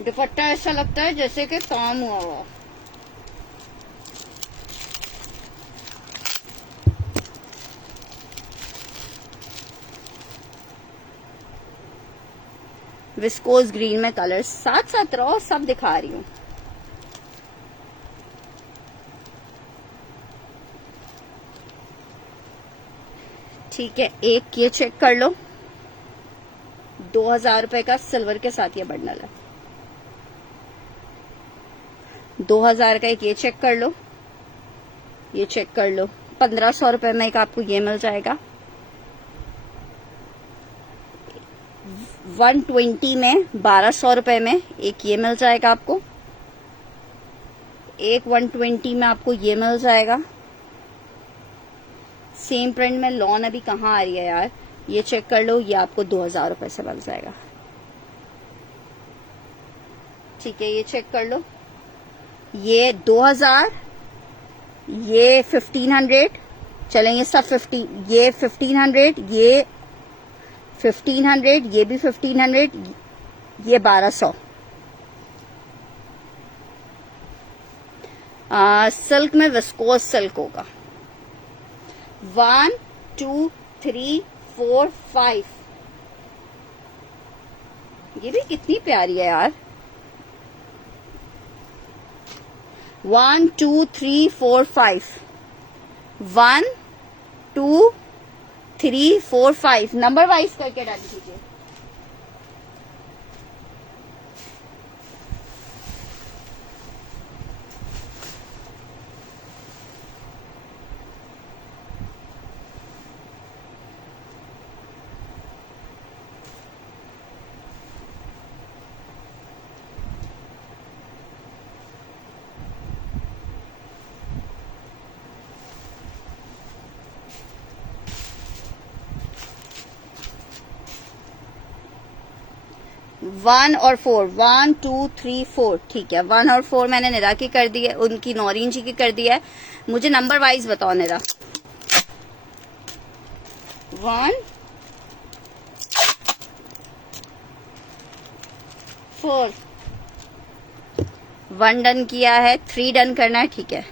दुपट्टा ऐसा लगता है जैसे कि काम हुआ हुआ। विस्कोस ग्रीन में कलर, साथ साथ रहो, सब दिखा रही हूँ। ठीक है, एक ये चेक कर लो, 2000 रुपए का सिल्वर के साथ ये बंडल है। 2000 का एक ये चेक कर लो, ये चेक कर लो। 1500 रुपए में एक आपको ये मिल जाएगा। 120 में 1200 रुपए में एक ये मिल जाएगा आपको। एक 120 में आपको ये मिल जाएगा। सेम प्रिंट में लॉन अभी कहाँ आ रही है यार, ये चेक कर लो, ये आपको 2000 रुपए से मिल जाएगा। ठीक है, ये चेक कर लो, ये 2000, ये 1500, चलें ये सब 50, ये 1500, ये 1500, ये भी 1500, ये 1200। सिल्क में विस्कोस सिल्क होगा। 1 2 3 4 5, ये भी कितनी प्यारी है यार। 1 2 3 4 5, 1 2 3 4 5, नंबर वाइज करके डाल दीजिए। वन और 4, 1 2 3 4, ठीक है। 1 और 4 मैंने निरा की कर दी है, उनकी नौरीन जी की कर दी है। मुझे नंबर वाइज बताओ निरा। 1 4, 1 डन किया है, 3 डन करना है। ठीक है,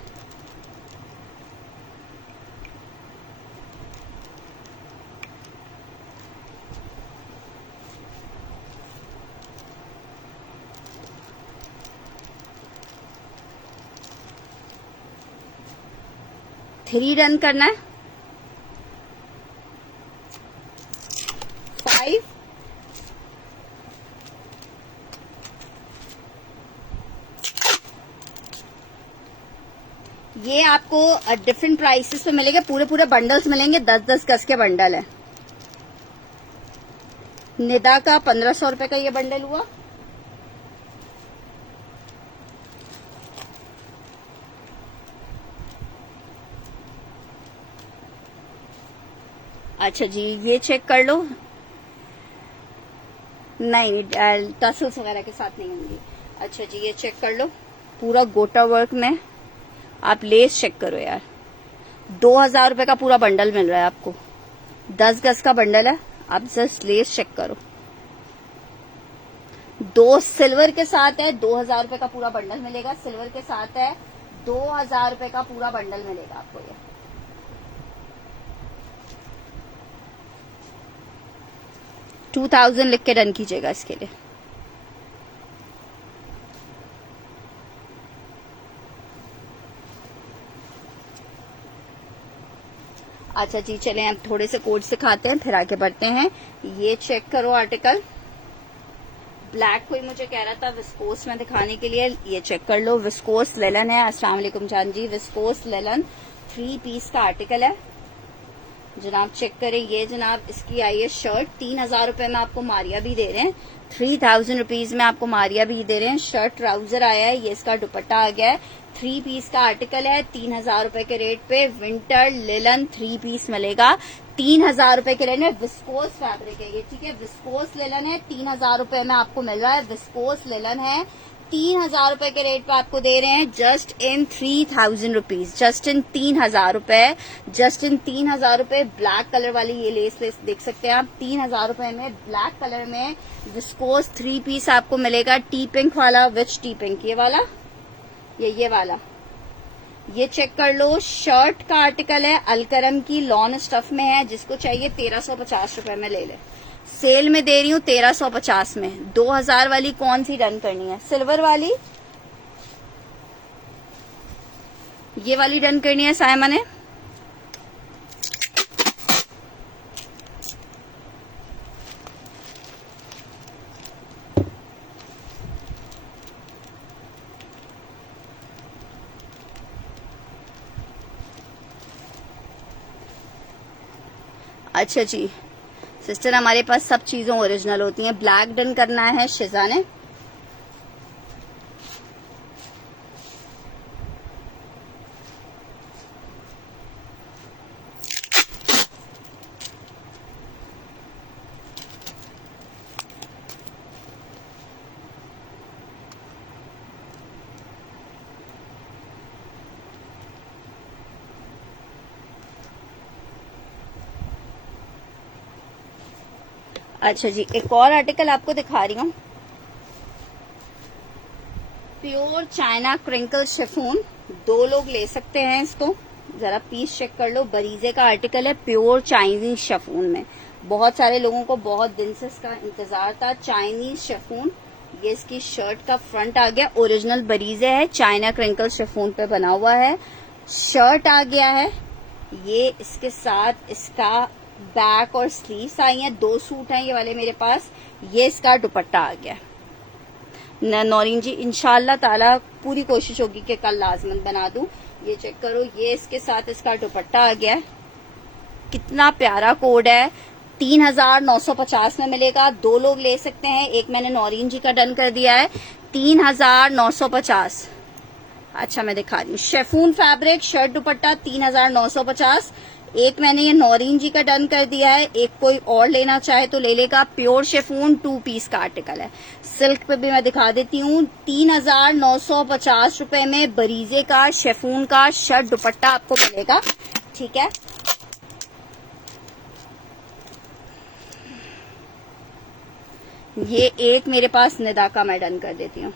थ्री डन करना है। 5, ये आपको डिफरेंट प्राइसेस पे मिलेंगे, पूरे पूरे बंडल्स मिलेंगे, 10-10 गज के बंडल है। निदा का 1500 रुपए का ये बंडल हुआ। अच्छा जी, ये चेक कर लो। नहीं, टसल्स वगैरह के साथ नहीं होंगी। अच्छा जी, ये चेक कर लो, पूरा गोटा वर्क में। आप लेस चेक करो यार, 2,000 रुपए का पूरा बंडल मिल रहा है आपको। 10 गज का बंडल है, आप जस्ट लेस चेक करो। 2 सिल्वर के साथ है, 2,000 रुपए का पूरा बंडल मिलेगा। सिल्वर के साथ है, 2,000 रुपए का पूरा बंडल मिलेगा आपको। ये 2,000 लिख के डन कीजिएगा इसके लिए। अच्छा जी, चलें अब थोड़े से कोड सिखाते हैं, फिर आगे बढ़ते हैं। ये चेक करो आर्टिकल, ब्लैक कोई मुझे कह रहा था विस्कोस में दिखाने के लिए, ये चेक कर लो। विस्कोस लेलन है। अस्सलाम वालेकुम जान जी। विस्कोस लेलन 3 पीस का आर्टिकल है जनाब, चेक करें। ये जनाब इसकी आई है शर्ट, 3,000 रुपए में आपको मारिया भी दे रहे हैं, 3,000 रुपीज में आपको मारिया भी दे रहे हैं। शर्ट ट्राउजर आया है, ये इसका दुपट्टा आ गया है। 3 पीस का आर्टिकल है, 3,000 रुपए के रेट पे विंटर लिलन 3 पीस मिलेगा 3,000 रुपए के रेट में। विस्कोस फैब्रिक है ये, ठीक है। विस्कोस लिलन है, 3,000 रुपए में आपको मिल रहा है। विस्कोस लिलन है, 3,000 रुपए के रेट पे आपको दे रहे हैं, just in 3,000 rupees, just in 3,000 रुपए, जस्ट इन 3,000 रुपए। ब्लैक कलर वाली ये लेस देख सकते हैं आप, 3,000 रुपए में ब्लैक कलर में विस्कोस 3 पीस आपको मिलेगा। टी पिंक वाला, विच टी पिंक, ये वाला, ये वाला, ये चेक कर लो। शर्ट का आर्टिकल है, अलकरम की लॉन स्टफ में है, जिसको चाहिए 1,350 रुपए में ले ले। सेल में दे रही हूँ 1,350 में। 2,000 वाली कौन सी डन करनी है? सिल्वर वाली, ये वाली डन करनी है सायमा ने। अच्छा जी सिस्टर, हमारे पास सब चीजें ओरिजिनल होती हैं। ब्लैक डन करना है शिजा ने। अच्छा जी, एक और आर्टिकल आपको दिखा रही हूँ, प्योर चाइना क्रिंकल शिफॉन। 2 लोग ले सकते हैं इसको, जरा पीस चेक कर लो। बरीजे का आर्टिकल है, प्योर चाइनीज शिफॉन में। बहुत सारे लोगों को बहुत दिन से इसका इंतजार था, चाइनीज शिफॉन। ये इसकी शर्ट का फ्रंट आ गया, ओरिजिनल बरीजे है, चाइना क्रिंकल शिफॉन पे बना हुआ है। शर्ट आ गया है, ये इसके साथ इसका बैक और स्लीव्स आई हैं। 2 सूट हैं ये वाले मेरे पास। ये इसका दुपट्टा आ गया। नौरीन जी, इंशाल्लाह ताला पूरी कोशिश होगी कि कल लाजमन बना दूं। ये चेक करो, ये इसके साथ इसका दुपट्टा आ गया। कितना प्यारा कोड है। 3,950 में मिलेगा। 2 लोग ले सकते हैं। एक मैंने नौरीन जी का डन कर दिया है, 3,950। अच्छा मैं दिखा रही हूँ, शेफून फैब्रिक, शर्ट दुपट्टा 3,950। एक मैंने ये नौरीन जी का डन कर दिया है, एक कोई और लेना चाहे तो ले लेगा। प्योर शेफून 2 पीस का आर्टिकल है। सिल्क पे भी मैं दिखा देती हूँ, 3,950 रुपए में बरीजे का शेफून का शर्ट दुपट्टा आपको मिलेगा, ठीक है। ये एक मेरे पास निदा का मैं डन कर देती हूँ।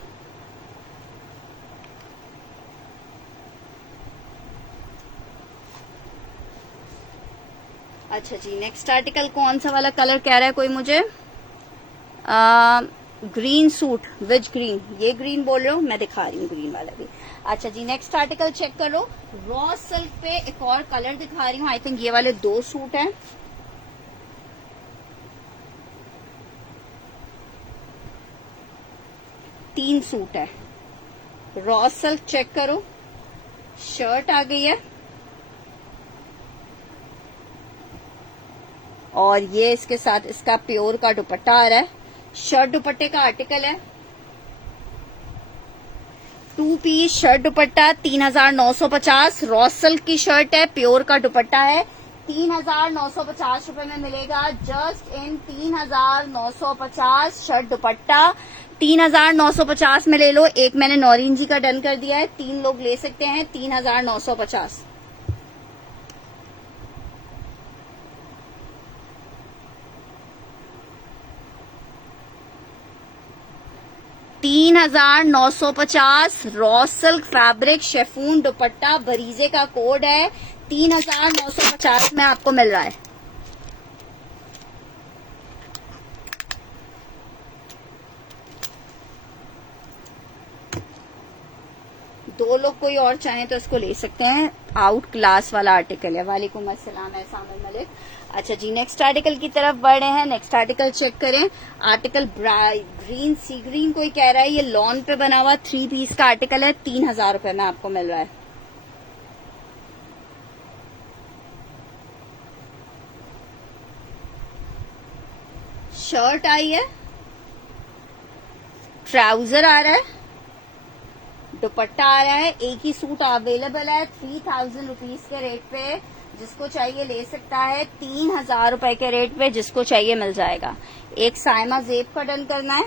अच्छा जी, नेक्स्ट आर्टिकल कौन सा वाला कलर कह रहा है कोई मुझे? ग्रीन सूट, विच ग्रीन, ये ग्रीन बोल रहे हो, मैं दिखा रही हूँ ग्रीन वाला भी। अच्छा जी, नेक्स्ट आर्टिकल चेक करो। रॉ सिल्क पे एक और कलर दिखा रही हूँ। आई थिंक ये वाले 2 सूट हैं। तीन सूट है। रॉ सिल्क चेक करो, शर्ट आ गई है और ये इसके साथ इसका प्योर का दुपट्टा आ रहा है। शर्ट दुपट्टे का आर्टिकल है, 2 piece shirt dupatta 3,950। Raw silk की शर्ट है, प्योर का दुपट्टा है, 3,950 रुपए में मिलेगा। जस्ट इन 3,950 शर्ट दुपट्टा 3,950 में ले लो। एक मैंने नौरीन जी का डन कर दिया है, 3 लोग ले सकते हैं, 3,950। 3,950 raw silk fabric chiffon dupatta Bareeze का कोड है। 3,950 में आपको मिल रहा है। दो लोग कोई और चाहें तो इसको ले सकते हैं। आउट क्लास वाला आर्टिकल है। वालेकुम अस्सलाम है सामिर मलिक। अच्छा जी, नेक्स्ट आर्टिकल की तरफ बढ़ रहे हैं। नेक्स्ट आर्टिकल चेक करें। आर्टिकल ग्रीन सी ग्रीन कोई कह रहा है ये लॉन पे बना हुआ 3 पीस का आर्टिकल है। 3,000 रुपए में आपको मिल रहा है। शर्ट आई है, ट्राउजर आ रहा है, दुपट्टा आ रहा है। एक ही सूट अवेलेबल है 3,000 रुपीज के रेट पे। जिसको चाहिए ले सकता है। 3,000 रुपए के रेट पे जिसको चाहिए मिल जाएगा। एक साइमा जेब का डन करना है।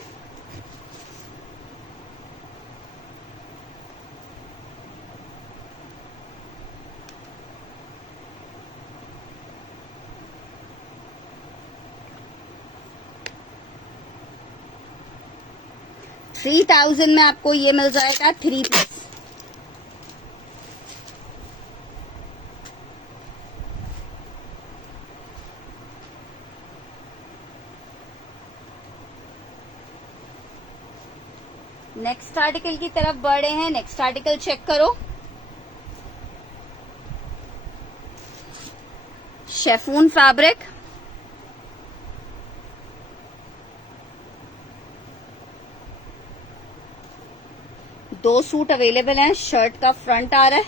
$3,000 में आपको ये मिल जाएगा 3 पीस। नेक्स्ट आर्टिकल की तरफ बढ़ रहे हैं। नेक्स्ट आर्टिकल चेक करो। शेफून फैब्रिक, दो सूट अवेलेबल हैं। शर्ट का फ्रंट आ रहा है,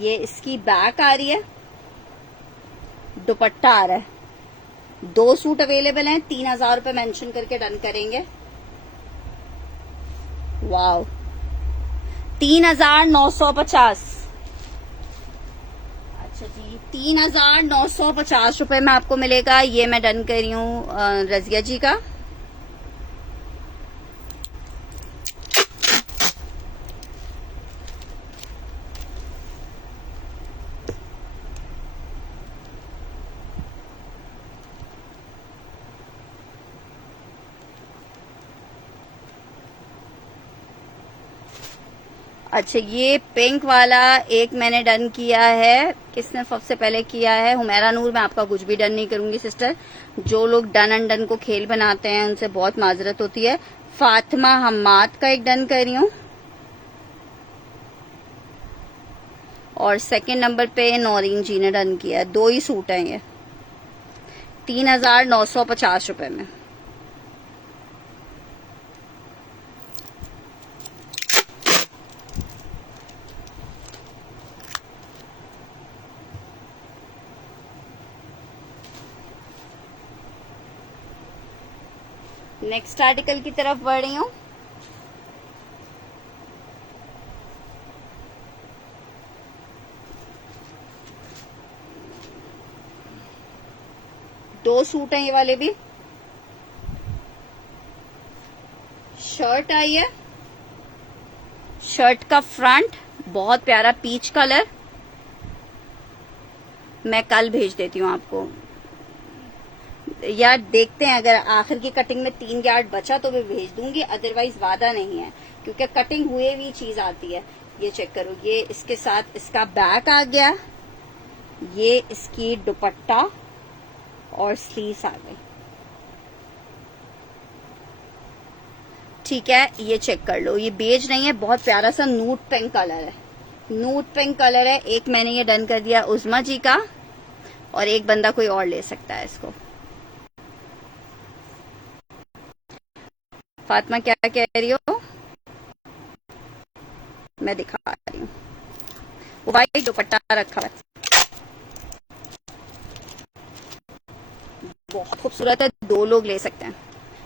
ये इसकी बैक आ रही है, दुपट्टा आ रहा है। दो सूट अवेलेबल हैं। 3,000 रुपए मेंशन करके डन करेंगे। वाओ, 3,950। अच्छा जी, 3,950 रुपए में आपको मिलेगा। ये मैं डन कर रही हूँ रजिया जी का। अच्छा, ये पिंक वाला एक मैंने डन किया है। किसने सबसे पहले किया है? हुमैरा नूर। मैं आपका कुछ भी डन नहीं करूंगी सिस्टर। जो लोग डन एंड डन को खेल बनाते हैं उनसे बहुत माजरत होती है। फातिमा हम्माद का एक डन कर रही हूँ। और सेकंड नंबर पे नौरीन जी ने डन किया है। दो ही सूट हैं ये। 3,950 रुपए में। नेक्स्ट आर्टिकल की तरफ बढ़ रही हूँ। दो सूट हैं ये वाले भी। शर्ट आई है, शर्ट का फ्रंट बहुत प्यारा पीच कलर। मैं कल भेज देती हूँ आपको। यार देखते हैं, अगर आखिर की कटिंग में 3 यार्ड बचा तो मैं भेज दूंगी, अदरवाइज वादा नहीं है क्योंकि कटिंग हुए भी चीज आती है। ये चेक करो, ये इसके साथ इसका बैक आ गया, ये इसकी दुपट्टा और स्लीव्स आ गई। ठीक है, ये चेक कर लो। ये बेज नहीं है, बहुत प्यारा सा नूट पिंक कलर है। नूट पिंक कलर है। एक मैंने ये डन कर दिया उज़मा जी का, और एक बंदा कोई और ले सकता है इसको। फातिमा क्या कह रही हो? मैं दिखा रही हूँ। वाइट दुपट्टा रखा है, बहुत खूबसूरत है। 2 लोग ले सकते हैं।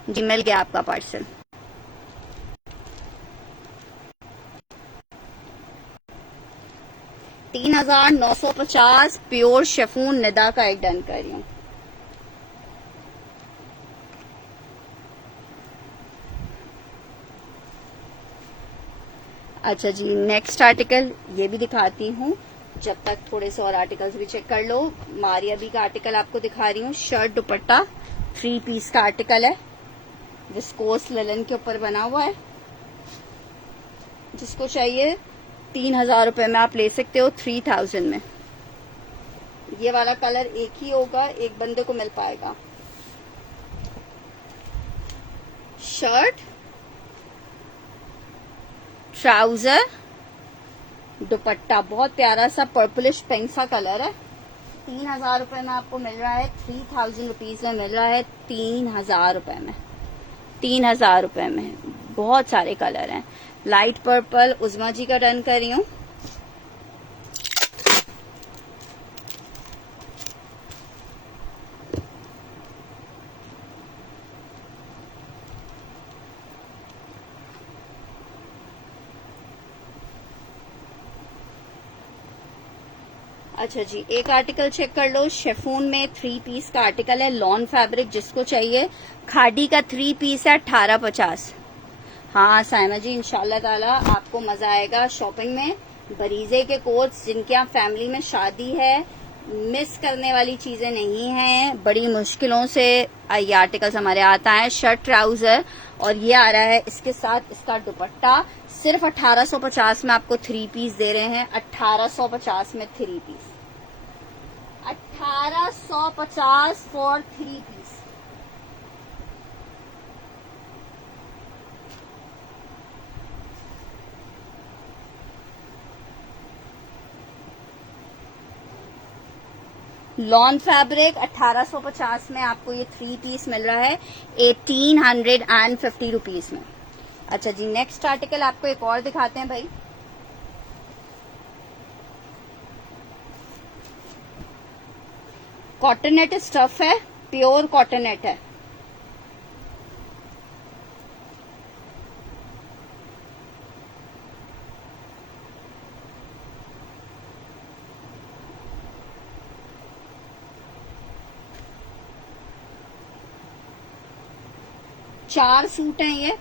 जी मिल गया आपका पार्सल। $3,950 प्योर शेफून निदा का एक डन कर रही हूँ। अच्छा जी, नेक्स्ट आर्टिकल ये भी दिखाती हूँ। जब तक थोड़े से और आर्टिकल्स भी चेक कर लो। मारिया बी का आर्टिकल आपको दिखा रही हूँ। शर्ट दुपट्टा 3 पीस का आर्टिकल है। विस्कोस लिनन के ऊपर बना हुआ है। जिसको चाहिए 3000 रुपए में आप ले सकते हो 3000 में। ये वाला कलर एक ही होगा, एक बंदे को मिल पाएगा। शर्ट, ट्राउजर, दुपट्टा, बहुत प्यारा सा पर्पलिश पिंक सा कलर है। 3000 रुपए में आपको मिल रहा है, 3000 रुपीज में मिल रहा है 3000 रुपए में। 3000 रुपए में बहुत सारे कलर हैं। लाइट पर्पल उज़मा जी का डन कर रही हूँ। अच्छा जी, एक आर्टिकल चेक कर लो। शेफून में 3 पीस का आर्टिकल है, लॉन फैब्रिक। जिसको चाहिए खादी का 3 पीस है 1850। हाँ साइमा जी, इंशाल्लाह ताला आपको मजा आएगा शॉपिंग में। बरीजे के कोट्स, जिनके यहाँ फैमिली में शादी है, मिस करने वाली चीजें नहीं हैं। बड़ी मुश्किलों से ये आर्टिकल्स हमारे आता है। शर्ट, ट्राउजर, और ये आ रहा है इसके साथ इसका दुपट्टा। सिर्फ 1850 में आपको 3 पीस दे रहे हैं। 1850 में 3 piece, 1850 for 3 piece. Lawn fabric 1850 में आपको ये 3 पीस मिल रहा है 1850 रुपीज में। अच्छा जी, नेक्स्ट आर्टिकल आपको एक और दिखाते हैं भाई। कॉटननेट स्टफ है, प्योर कॉटननेट है। चार सूट हैं, ये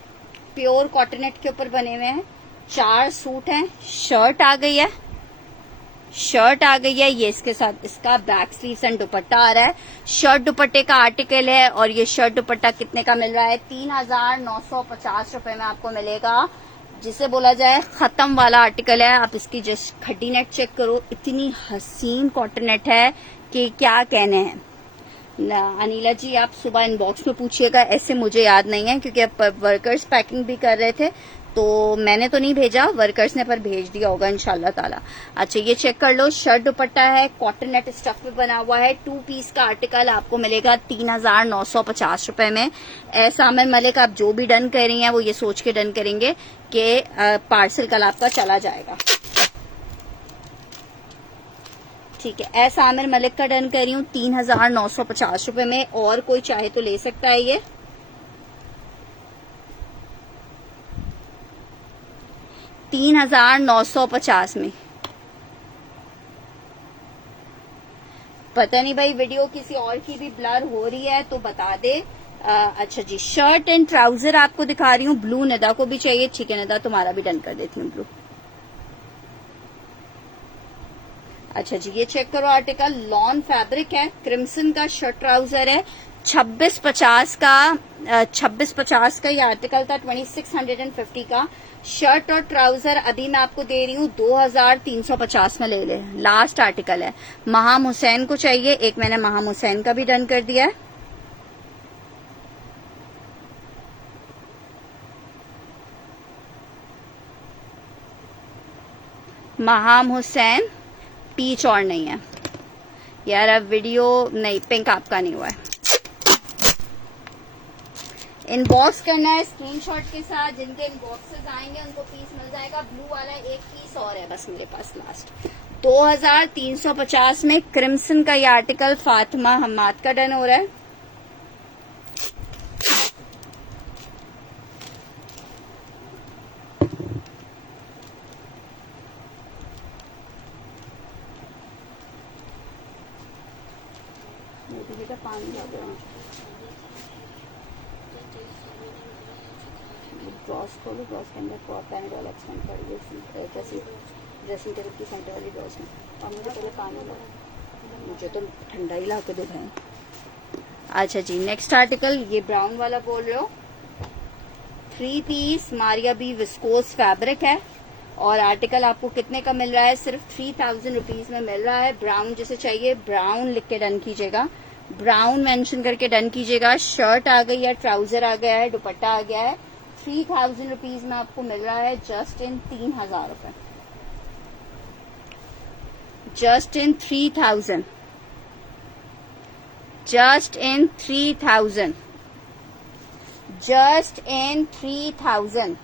प्योर कॉटननेट के ऊपर बने हुए हैं। 4 सूट हैं। शर्ट आ गई है, शर्ट आ गई है। ये इसके साथ इसका बैक स्लीव्स एंड दुपट्टा आ रहा है। शर्ट दुपट्टे का आर्टिकल है, और ये शर्ट दुपट्टा कितने का मिल रहा है? 3950 रुपए में आपको मिलेगा। जिसे बोला जाए खत्म वाला आर्टिकल है। आप इसकी जस्ट खड्डी नेट चेक करो, इतनी हसीन कॉटन नेट है कि क्या कहने हैं। अनिला जी, आप सुबह इनबॉक्स में पूछिएगा, ऐसे मुझे याद नहीं है क्योंकि अब वर्कर्स पैकिंग भी कर रहे थे, तो मैंने तो नहीं भेजा, वर्कर्स ने पर भेज दिया होगा इंशाल्लाह ताला। अच्छा, ये चेक कर लो। शर्ट दुपट्टा है, कॉटन नेट स्टफ पे बना हुआ है। 2 पीस का आर्टिकल आपको मिलेगा 3950 रुपए में। ऐसा आमिर मलिक, आप जो भी डन कर रही हैं वो ये सोच के डन करेंगे कि पार्सल कल आपका चला जाएगा। ठीक है, ऐसा आमिर मलिक का डन कर रही हूँ 3950 रुपए में। और कोई चाहे तो ले सकता है। ये 3950 में। पता नहीं भाई, वीडियो किसी और की भी ब्लर हो रही है तो बता दे। अच्छा जी, शर्ट एंड ट्राउजर आपको दिखा रही हूँ। ब्लू निदा को भी चाहिए। ठीक है निदा, तुम्हारा भी डन कर देती हूँ ब्लू। अच्छा जी, ये चेक करो आर्टिकल। लॉन फैब्रिक है, क्रिम्सन का शर्ट ट्राउजर है। 2650 का ये आर्टिकल था। 2650 का शर्ट और ट्राउजर अभी मैं आपको दे रही हूँ 2350 में। ले ले, लास्ट आर्टिकल है। महाम हुसैन को चाहिए, एक मैंने महाम हुसैन का भी डन कर दिया है। महाम हुसैन पीच और नहीं है यार, अब वीडियो नहीं, पिंक आपका नहीं हुआ है। इनबॉक्स करना है स्क्रीनशॉट के साथ। जिनके इनबॉक्सेस आएंगे उनको पीस मिल जाएगा। ब्लू वाला एक पीस और है बस मेरे पास लास्ट। 2350 में क्रिम्सन का ये आर्टिकल फातिमा हम्माद का डन हो रहा है। पानी ड्रॉस खोलो, ड्रॉस के अंदर पैनाडोल एक्सपेंड करिए कैसी ड्रेसिंग टेबल की सेंटर वाली ड्रॉस में। और मुझे पहले पानी लो, मुझे तो ठंडा ही ला के दिखाएं। अच्छा जी, नेक्स्ट आर्टिकल ये ब्राउन वाला बोल रहे हो, 3 piece Maria B viscose fabric है और आर्टिकल आपको कितने का मिल रहा है? सिर्फ 3000 रुपीज में मिल रहा है। ब्राउन जिसे चाहिए ब्राउन लिख के डन कीजिएगा, ब्राउन मेंशन करके डन कीजिएगा। शर्ट आ गई है, ट्राउजर आ गया है, दुपट्टा आ गया है। 3000 रुपीज में आपको मिल रहा है जस्ट इन 3000 रुपए, just in 3000, just in 3000, just in 3000।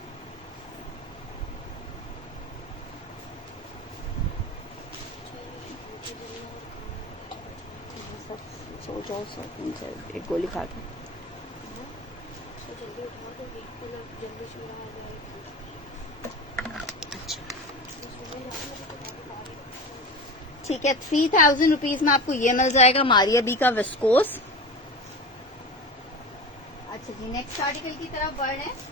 सो जाओ, एक गोली खा के। ठीक है, 3000 रुपीज में आपको ये मिल जाएगा मारिया बी का विस्कोस। अच्छा जी, नेक्स्ट आर्टिकल की तरफ बढ़ रहे हैं।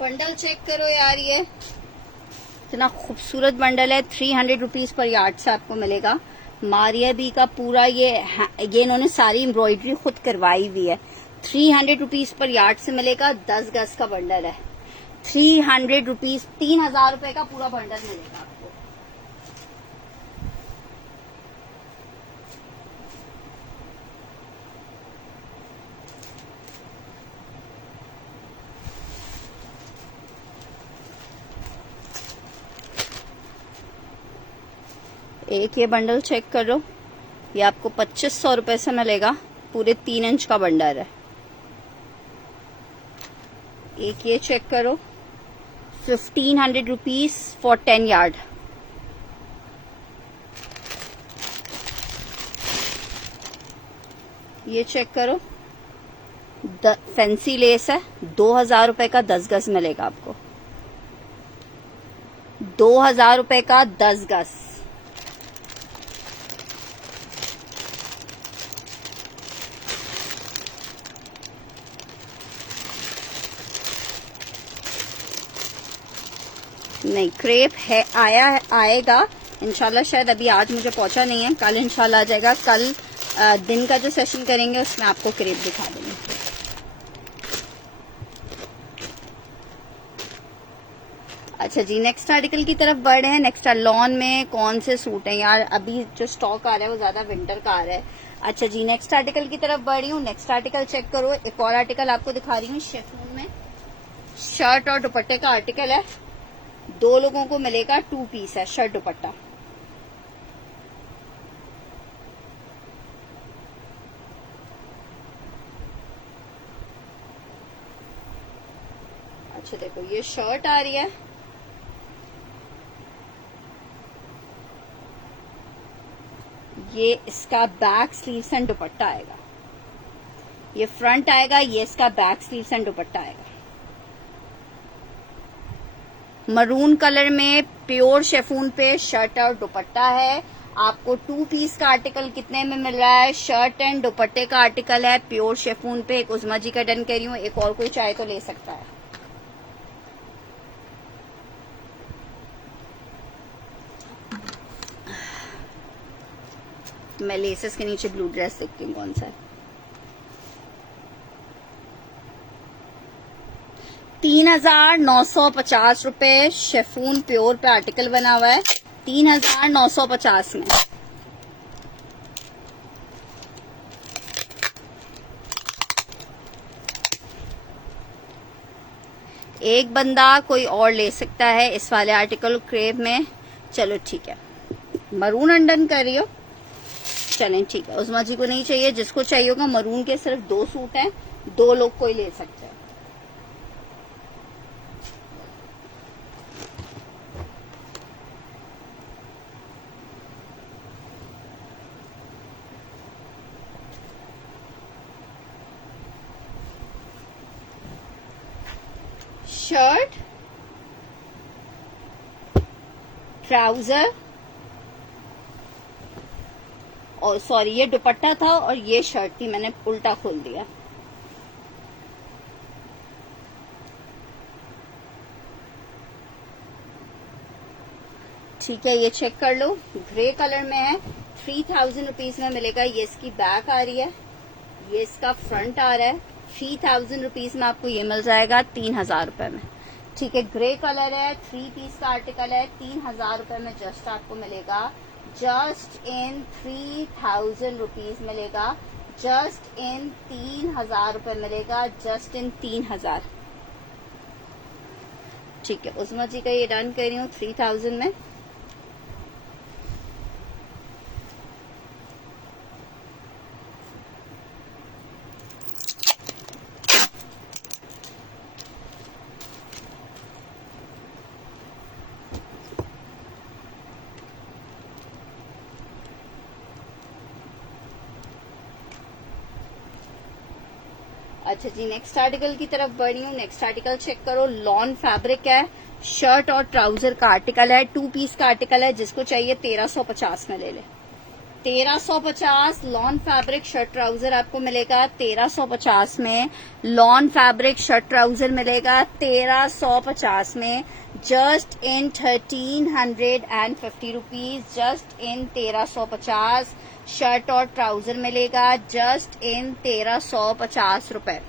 बंडल चेक करो यार, ये इतना खूबसूरत बंडल है। 300 रुपीज पर यार्ड से आपको मिलेगा। मारिया बी का पूरा ये इन्होंने सारी एम्ब्रॉयडरी खुद करवाई हुई है। 300 रुपीज पर यार्ड से मिलेगा। 10 गज का बंडल है। 300 रुपीज, 3000 रुपए का पूरा बंडल मिलेगा आपको। एक ये बंडल चेक कर लो, ये आपको 2500 रुपए से मिलेगा। पूरे 3 इंच का बंडल है। एक ये चेक करो, 1500 रुपीज फॉर 10 यार्ड। ये चेक करो, फैंसी लेस है। 2000 रुपए का 10 गज मिलेगा आपको। 2000 रुपए का 10 गज। नहीं, क्रेप है, आएगा इंशाल्लाह। शायद अभी आज मुझे पहुंचा नहीं है, कल इंशाल्लाह आ जाएगा। कल दिन का जो सेशन करेंगे उसमें आपको क्रेप दिखा देंगे। अच्छा जी, नेक्स्ट आर्टिकल की तरफ बढ़ रहे हैं। नेक्स्ट लॉन में कौन से सूट हैं यार? अभी जो स्टॉक आ रहा है वो ज्यादा विंटर का आ रहा है। अच्छा जी, नेक्स्ट आर्टिकल की तरफ बढ़ रही हूँ। नेक्स्ट आर्टिकल चेक करो। एक और आर्टिकल आपको दिखा रही हूँ। शिफॉन में शर्ट और दुपट्टे का आर्टिकल है। 2 लोगों को मिलेगा। 2 पीस है, शर्ट दुपट्टा। अच्छा देखो, ये शर्ट आ रही है। ये इसका बैक स्लीव्स एंड दुपट्टा आएगा। ये फ्रंट आएगा, ये इसका बैक स्लीव्स एंड दुपट्टा आएगा। मरून कलर में प्योर शेफून पे शर्ट और दुपट्टा है। आपको 2 पीस का आर्टिकल कितने में मिल रहा है? शर्ट एंड दुपट्टे का आर्टिकल है प्योर शेफून पे। एक उस्मा जी का डन कर रही हूँ, एक और कोई चाहे तो ले सकता है। मैं लेसेस के नीचे ब्लू ड्रेस देखती हूँ कौन सा है। 3950 रुपए शेफून प्योर पे आर्टिकल बना हुआ है। 3950 में। एक बंदा कोई और ले सकता है इस वाले आर्टिकल क्रेप में। चलो ठीक है, मरून अंडन कर रही हो, चलें ठीक है। उस्मा जी को नहीं चाहिए, जिसको चाहिए होगा। मरून के सिर्फ 2 सूट हैं, 2 लोग कोई ले सकते हैं। शर्ट, ट्राउजर, और सॉरी ये दुपट्टा था और ये शर्ट थी, मैंने उल्टा खोल दिया। ठीक है, ये चेक कर लो, ग्रे कलर में है, 3000 रुपीज में मिलेगा। ये इसकी बैक आ रही है, ये इसका फ्रंट आ रहा है। 3000 रुपीज में आपको ये मिल जाएगा 3000 रुपए में। ठीक है, ग्रे कलर है, 3 पीस का आर्टिकल है, 3000 रुपए में जस्ट आपको मिलेगा। जस्ट इन 3000 रुपीज मिलेगा, जस्ट इन 3000 रुपए मिलेगा, जस्ट इन 3000। ठीक है, उस्मा जी का ये डन कर रही हूँ 3000 में। अच्छा जी, नेक्स्ट आर्टिकल की तरफ बढ़ी हूँ। नेक्स्ट आर्टिकल चेक करो, लॉन फैब्रिक है, शर्ट और ट्राउजर का आर्टिकल है, 2 पीस का आर्टिकल है। जिसको चाहिए 1350 में ले ले। 1350 लॉन फैब्रिक शर्ट ट्राउजर आपको मिलेगा 1350 में। लॉन फैब्रिक शर्ट ट्राउजर मिलेगा 1350 में, just in 1350 rupees, just in 1350। Shirt और ट्राउजर मिलेगा जस्ट इन 1350 रुपए।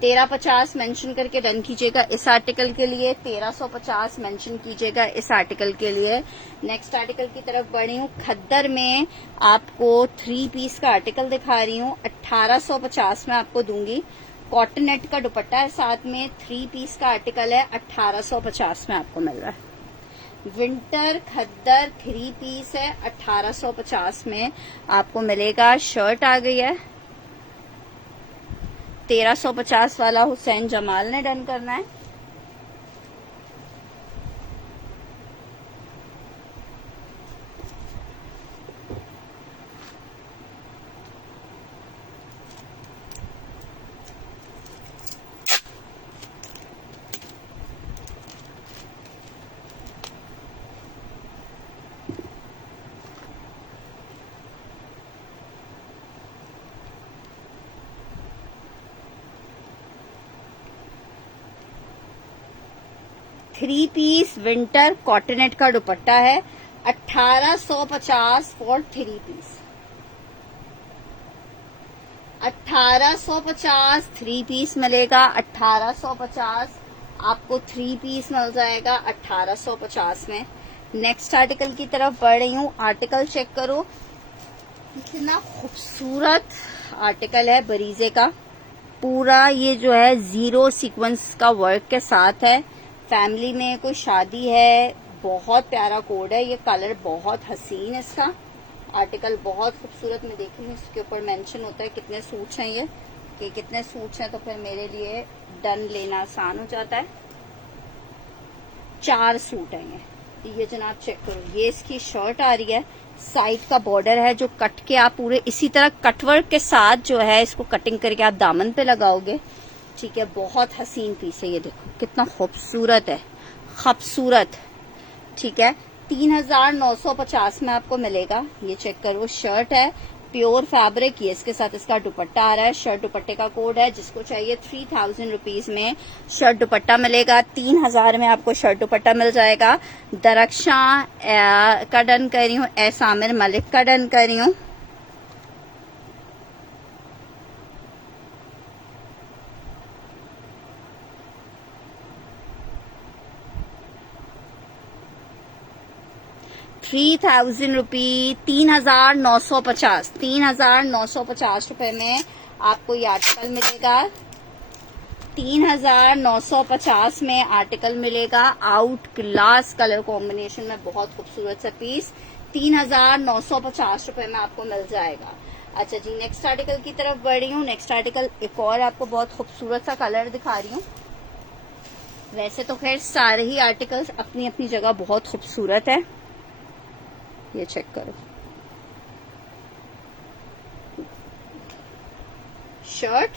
1350 मेंशन करके डन कीजिएगा इस आर्टिकल के लिए, 1350 मेंशन कीजिएगा इस आर्टिकल के लिए। नेक्स्ट आर्टिकल की तरफ बढ़ी हूँ। खद्दर में आपको 3 पीस का आर्टिकल दिखा रही हूँ, 1850 में आपको दूंगी। कॉटन नेट का दुपट्टा है साथ में, 3 पीस का आर्टिकल है, 1850 में आपको मिल रहा है। विंटर खद्दर 3 पीस है, 1850 में आपको मिलेगा। शर्ट आ गई है, 1350 वाला हुसैन जमाल ने डन करना है। थ्री पीस विंटर कॉटनेट का दुपट्टा है, 1850 फॉर 3 पीस। 1850 3 पीस मिलेगा, 1850 आपको 3 पीस मिल जाएगा 1850 में। नेक्स्ट आर्टिकल की तरफ बढ़ रही हूँ। आर्टिकल चेक करो, कितना खूबसूरत आर्टिकल है बरीजे का। पूरा ये जो है जीरो सीक्वेंस का वर्क के साथ है। फैमिली में कोई शादी है, बहुत प्यारा कोड है। ये कलर बहुत हसीन है इसका। आर्टिकल बहुत खूबसूरत, मैं देख रही हूँ इसके ऊपर मेंशन होता है कितने सूट्स हैं ये, कि कितने सूट्स हैं, तो फिर मेरे लिए डन लेना आसान हो जाता है। 4 सूट हैं ये जनाब चेक करो। ये इसकी शर्ट आ रही है, साइड का बॉर्डर है जो कट के आप पूरे इसी तरह कटवर्क के साथ जो है इसको कटिंग करके आप दामन पे लगाओगे। ठीक है, बहुत हसीन पीस है। ये देखो कितना खूबसूरत है, खूबसूरत। ठीक है, 3950 में आपको मिलेगा। ये चेक करो, शर्ट है प्योर फैब्रिक, ये इसके साथ इसका दुपट्टा आ रहा है। शर्ट दुपट्टे का कोड है, जिसको चाहिए 3000 रुपीज में शर्ट दुपट्टा मिलेगा। 3000 में आपको शर्ट दुपट्टा मिल जाएगा। दरक्षा का डन कर रही हूँ, एसामिर मलिक का डन कर रही हूँ। ₹3000, 3950, 3950 रुपए में आपको ये आर्टिकल मिलेगा। 3950 में आर्टिकल मिलेगा। आउट क्लास कलर कॉम्बिनेशन में बहुत खूबसूरत सा पीस 3950 रुपए में आपको मिल जाएगा। अच्छा जी, नेक्स्ट आर्टिकल की तरफ बढ़ रही हूँ। नेक्स्ट आर्टिकल एक और आपको बहुत खूबसूरत सा कलर दिखा रही हूँ। वैसे तो खैर सारे ही आर्टिकल्स अपनी अपनी जगह बहुत खूबसूरत है। ये चेक करो, शर्ट,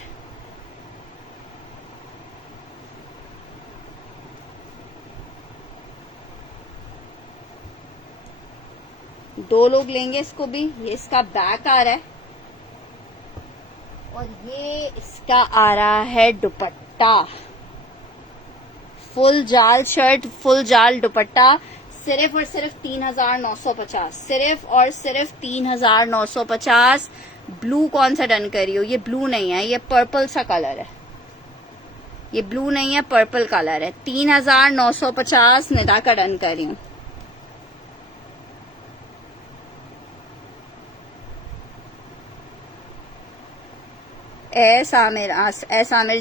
2 लोग लेंगे इसको भी। ये इसका बैक आ रहा है और ये इसका आ रहा है दुपट्टा। फुल जाल शर्ट, फुल जाल दुपट्टा, सिर्फ और सिर्फ 3,950, सिर्फ और सिर्फ 3,950। ब्लू कौन सा डन करी हो? ये ब्लू नहीं है, ये पर्पल सा कलर है। ये ब्लू नहीं है, पर्पल कलर है। 3,950 निदा का डन कर रही हूँ। आमिर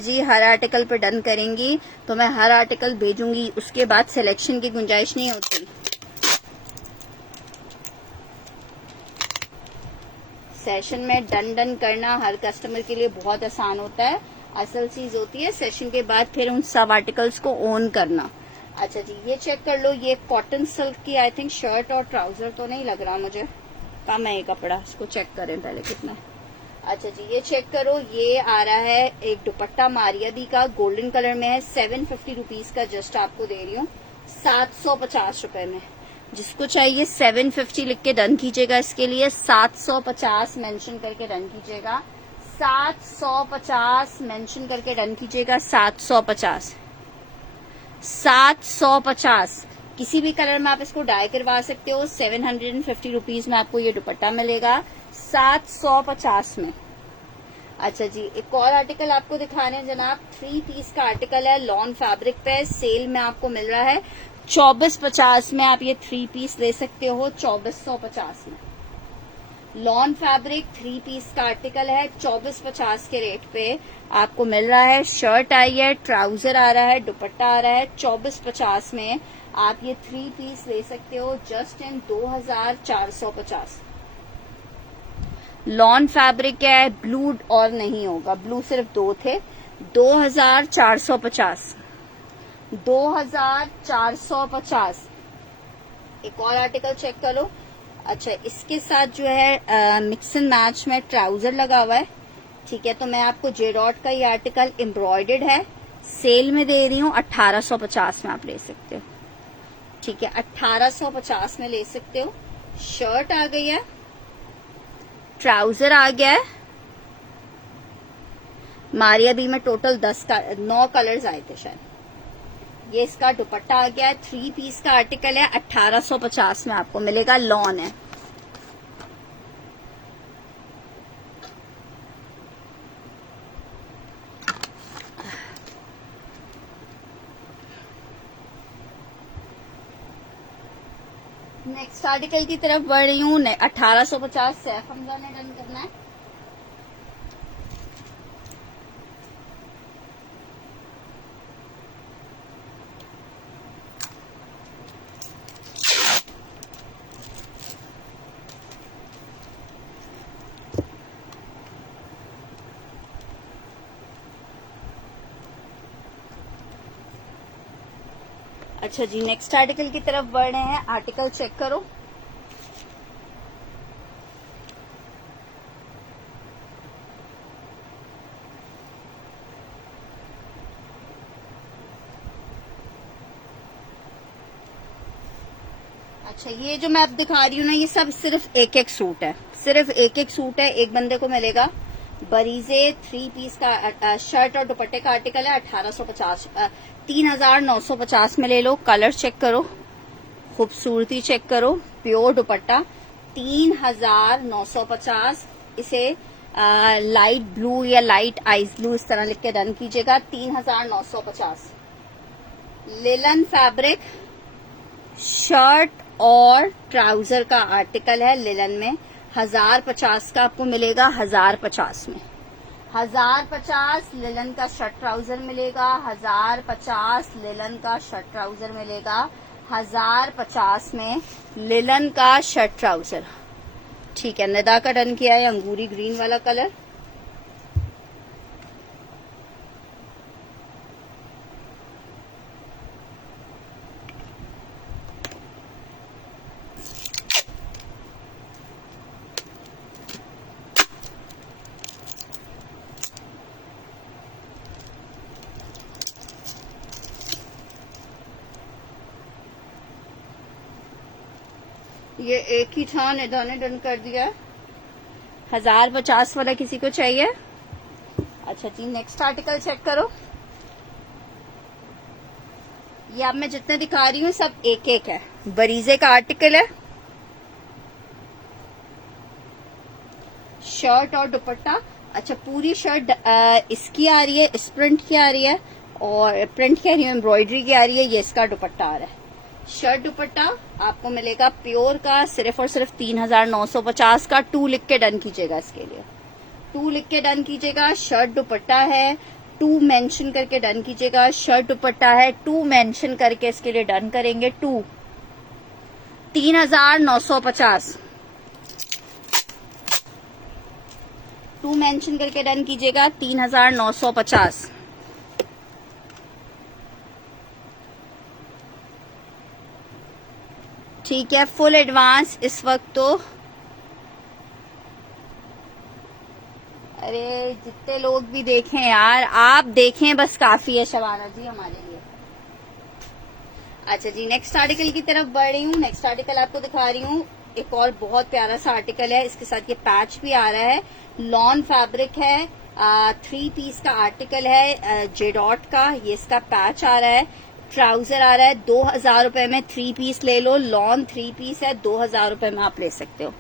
जी, हर आर्टिकल पे डन करेंगी तो मैं हर आर्टिकल भेजूंगी, उसके बाद सिलेक्शन की गुंजाइश नहीं होती। सेशन में डन करना हर कस्टमर के लिए बहुत आसान होता है। असल चीज होती है सेशन के बाद फिर उन सब आर्टिकल्स को ओन करना। अच्छा जी, ये चेक कर लो। ये कॉटन सिल्क की आई थिंक शर्ट और ट्राउजर तो नहीं लग रहा मुझे, कम है ये कपड़ा, इसको चेक करें पहले कितना है। अच्छा जी, ये चेक करो। ये आ रहा है एक दुपट्टा मारियादी का, गोल्डन कलर में है। 750 रुपीज का जस्ट आपको दे रही हूँ, 750 रुपए में। जिसको चाहिए 750 लिख के डन कीजिएगा। इसके लिए 750 मेंशन करके डन कीजिएगा। 750 मेंशन करके डन कीजिएगा। 750 750। किसी भी कलर में आप इसको डाई करवा सकते हो। 750 रुपीज में आपको ये दुपट्टा मिलेगा 750 में। अच्छा जी, एक और आर्टिकल आपको दिखा रहे हैं जनाब। 3 पीस का आर्टिकल है, लॉन फैब्रिक पे सेल में आपको मिल रहा है 2450 में। आप ये 3 पीस ले सकते हो 2450 में। लॉन फैब्रिक 3 पीस का आर्टिकल है, 2450 के रेट पे आपको मिल रहा है। शर्ट आई है, ट्राउजर आ रहा है, दुपट्टा आ रहा है। 2450 में आप ये 3 पीस ले सकते हो जस्ट इन 2450। लॉन फैब्रिक है, ब्लू और नहीं होगा, ब्लू सिर्फ 2 थे। 2450, 2450। एक और आर्टिकल चेक करो। अच्छा, इसके साथ जो है मिक्स एंड मैच में ट्राउजर लगा हुआ है। ठीक है, तो मैं आपको जेडॉट का ये आर्टिकल एम्ब्रॉयडर्ड है, सेल में दे रही हूँ 1850 में। आप ले सकते हो। ठीक है, 1850 में ले सकते हो। शर्ट आ गई है, ट्राउजर आ गया है। मारिया बी में टोटल 9 कलर्स आए थे शायद। ये इसका दुपट्टा आ गया है। 3 पीस का आर्टिकल है, 1850 में आपको मिलेगा। लॉन है। नेक्स्ट आर्टिकल की तरफ बढ़ रही हूँ। 1850 सैफ हमजा ने डन करना है। अच्छा जी, नेक्स्ट आर्टिकल की तरफ बढ़ रहे हैं। आर्टिकल चेक करो। अच्छा, ये जो मैं अब दिखा रही हूँ ना, ये सब सिर्फ एक एक सूट है, सिर्फ एक एक सूट है। एक बंदे को मिलेगा। बरीजे 3 पीस का शर्ट और दुपट्टे का आर्टिकल है। 1850, 3950 में ले लो। कलर चेक करो, खूबसूरती चेक करो। प्योर दुपट्टा 3950। इसे लाइट ब्लू या लाइट आइस ब्लू इस तरह लिख के डन कीजिएगा। 3950। लिलन फैब्रिक शर्ट और ट्राउजर का आर्टिकल है लिलन में। 1050 का आपको मिलेगा। 1050 में 1050 लिलन का शर्ट ट्राउजर मिलेगा। 1050 लिलन का शर्ट ट्राउजर मिलेगा। 1050 में लिलन का शर्ट ट्राउजर। ठीक है, निदा का डन किया है, अंगूरी ग्रीन वाला कलर। ये एक ही था, निधा ने डन कर दिया है। 1050 वाला किसी को चाहिए? अच्छा जी, नेक्स्ट आर्टिकल चेक करो। ये अब मैं जितने दिखा रही हूँ सब एक एक है। बरीजे का आर्टिकल है, शर्ट और दुपट्टा। अच्छा, पूरी शर्ट इसकी आ रही है, इस प्रिंट की आ रही है, और प्रिंट कह रही है, एम्ब्रॉयडरी की आ रही है। ये इसका दुपट्टा आ रहा है। शर्ट दुपट्टा आपको मिलेगा प्योर का सिर्फ और सिर्फ 3950 का। 2 लिख के डन कीजिएगा, इसके लिए 2 लिख के डन कीजिएगा। शर्ट दुपट्टा है, 2 मेंशन करके डन कीजिएगा। शर्ट दुपट्टा है, 2 मेंशन करके इसके लिए डन करेंगे। 2 3950, 2 मेंशन करके डन कीजिएगा। 3950। ठीक है, फुल एडवांस इस वक्त तो। अरे जितने लोग भी देखें यार, आप देखें बस काफी है शबाना जी हमारे लिए। अच्छा जी, नेक्स्ट आर्टिकल की तरफ बढ़ रही हूँ। नेक्स्ट आर्टिकल आपको दिखा रही हूँ, एक और बहुत प्यारा सा आर्टिकल है। इसके साथ ये पैच भी आ रहा है, लॉन फैब्रिक है, 3 पीस का आर्टिकल है, जेडॉट का। ये इसका पैच आ रहा है, ट्राउजर आ रहा है। 2000 रुपए में 3 पीस ले लो। लॉन 3 पीस है, 2000 रुपए में आप ले सकते हो।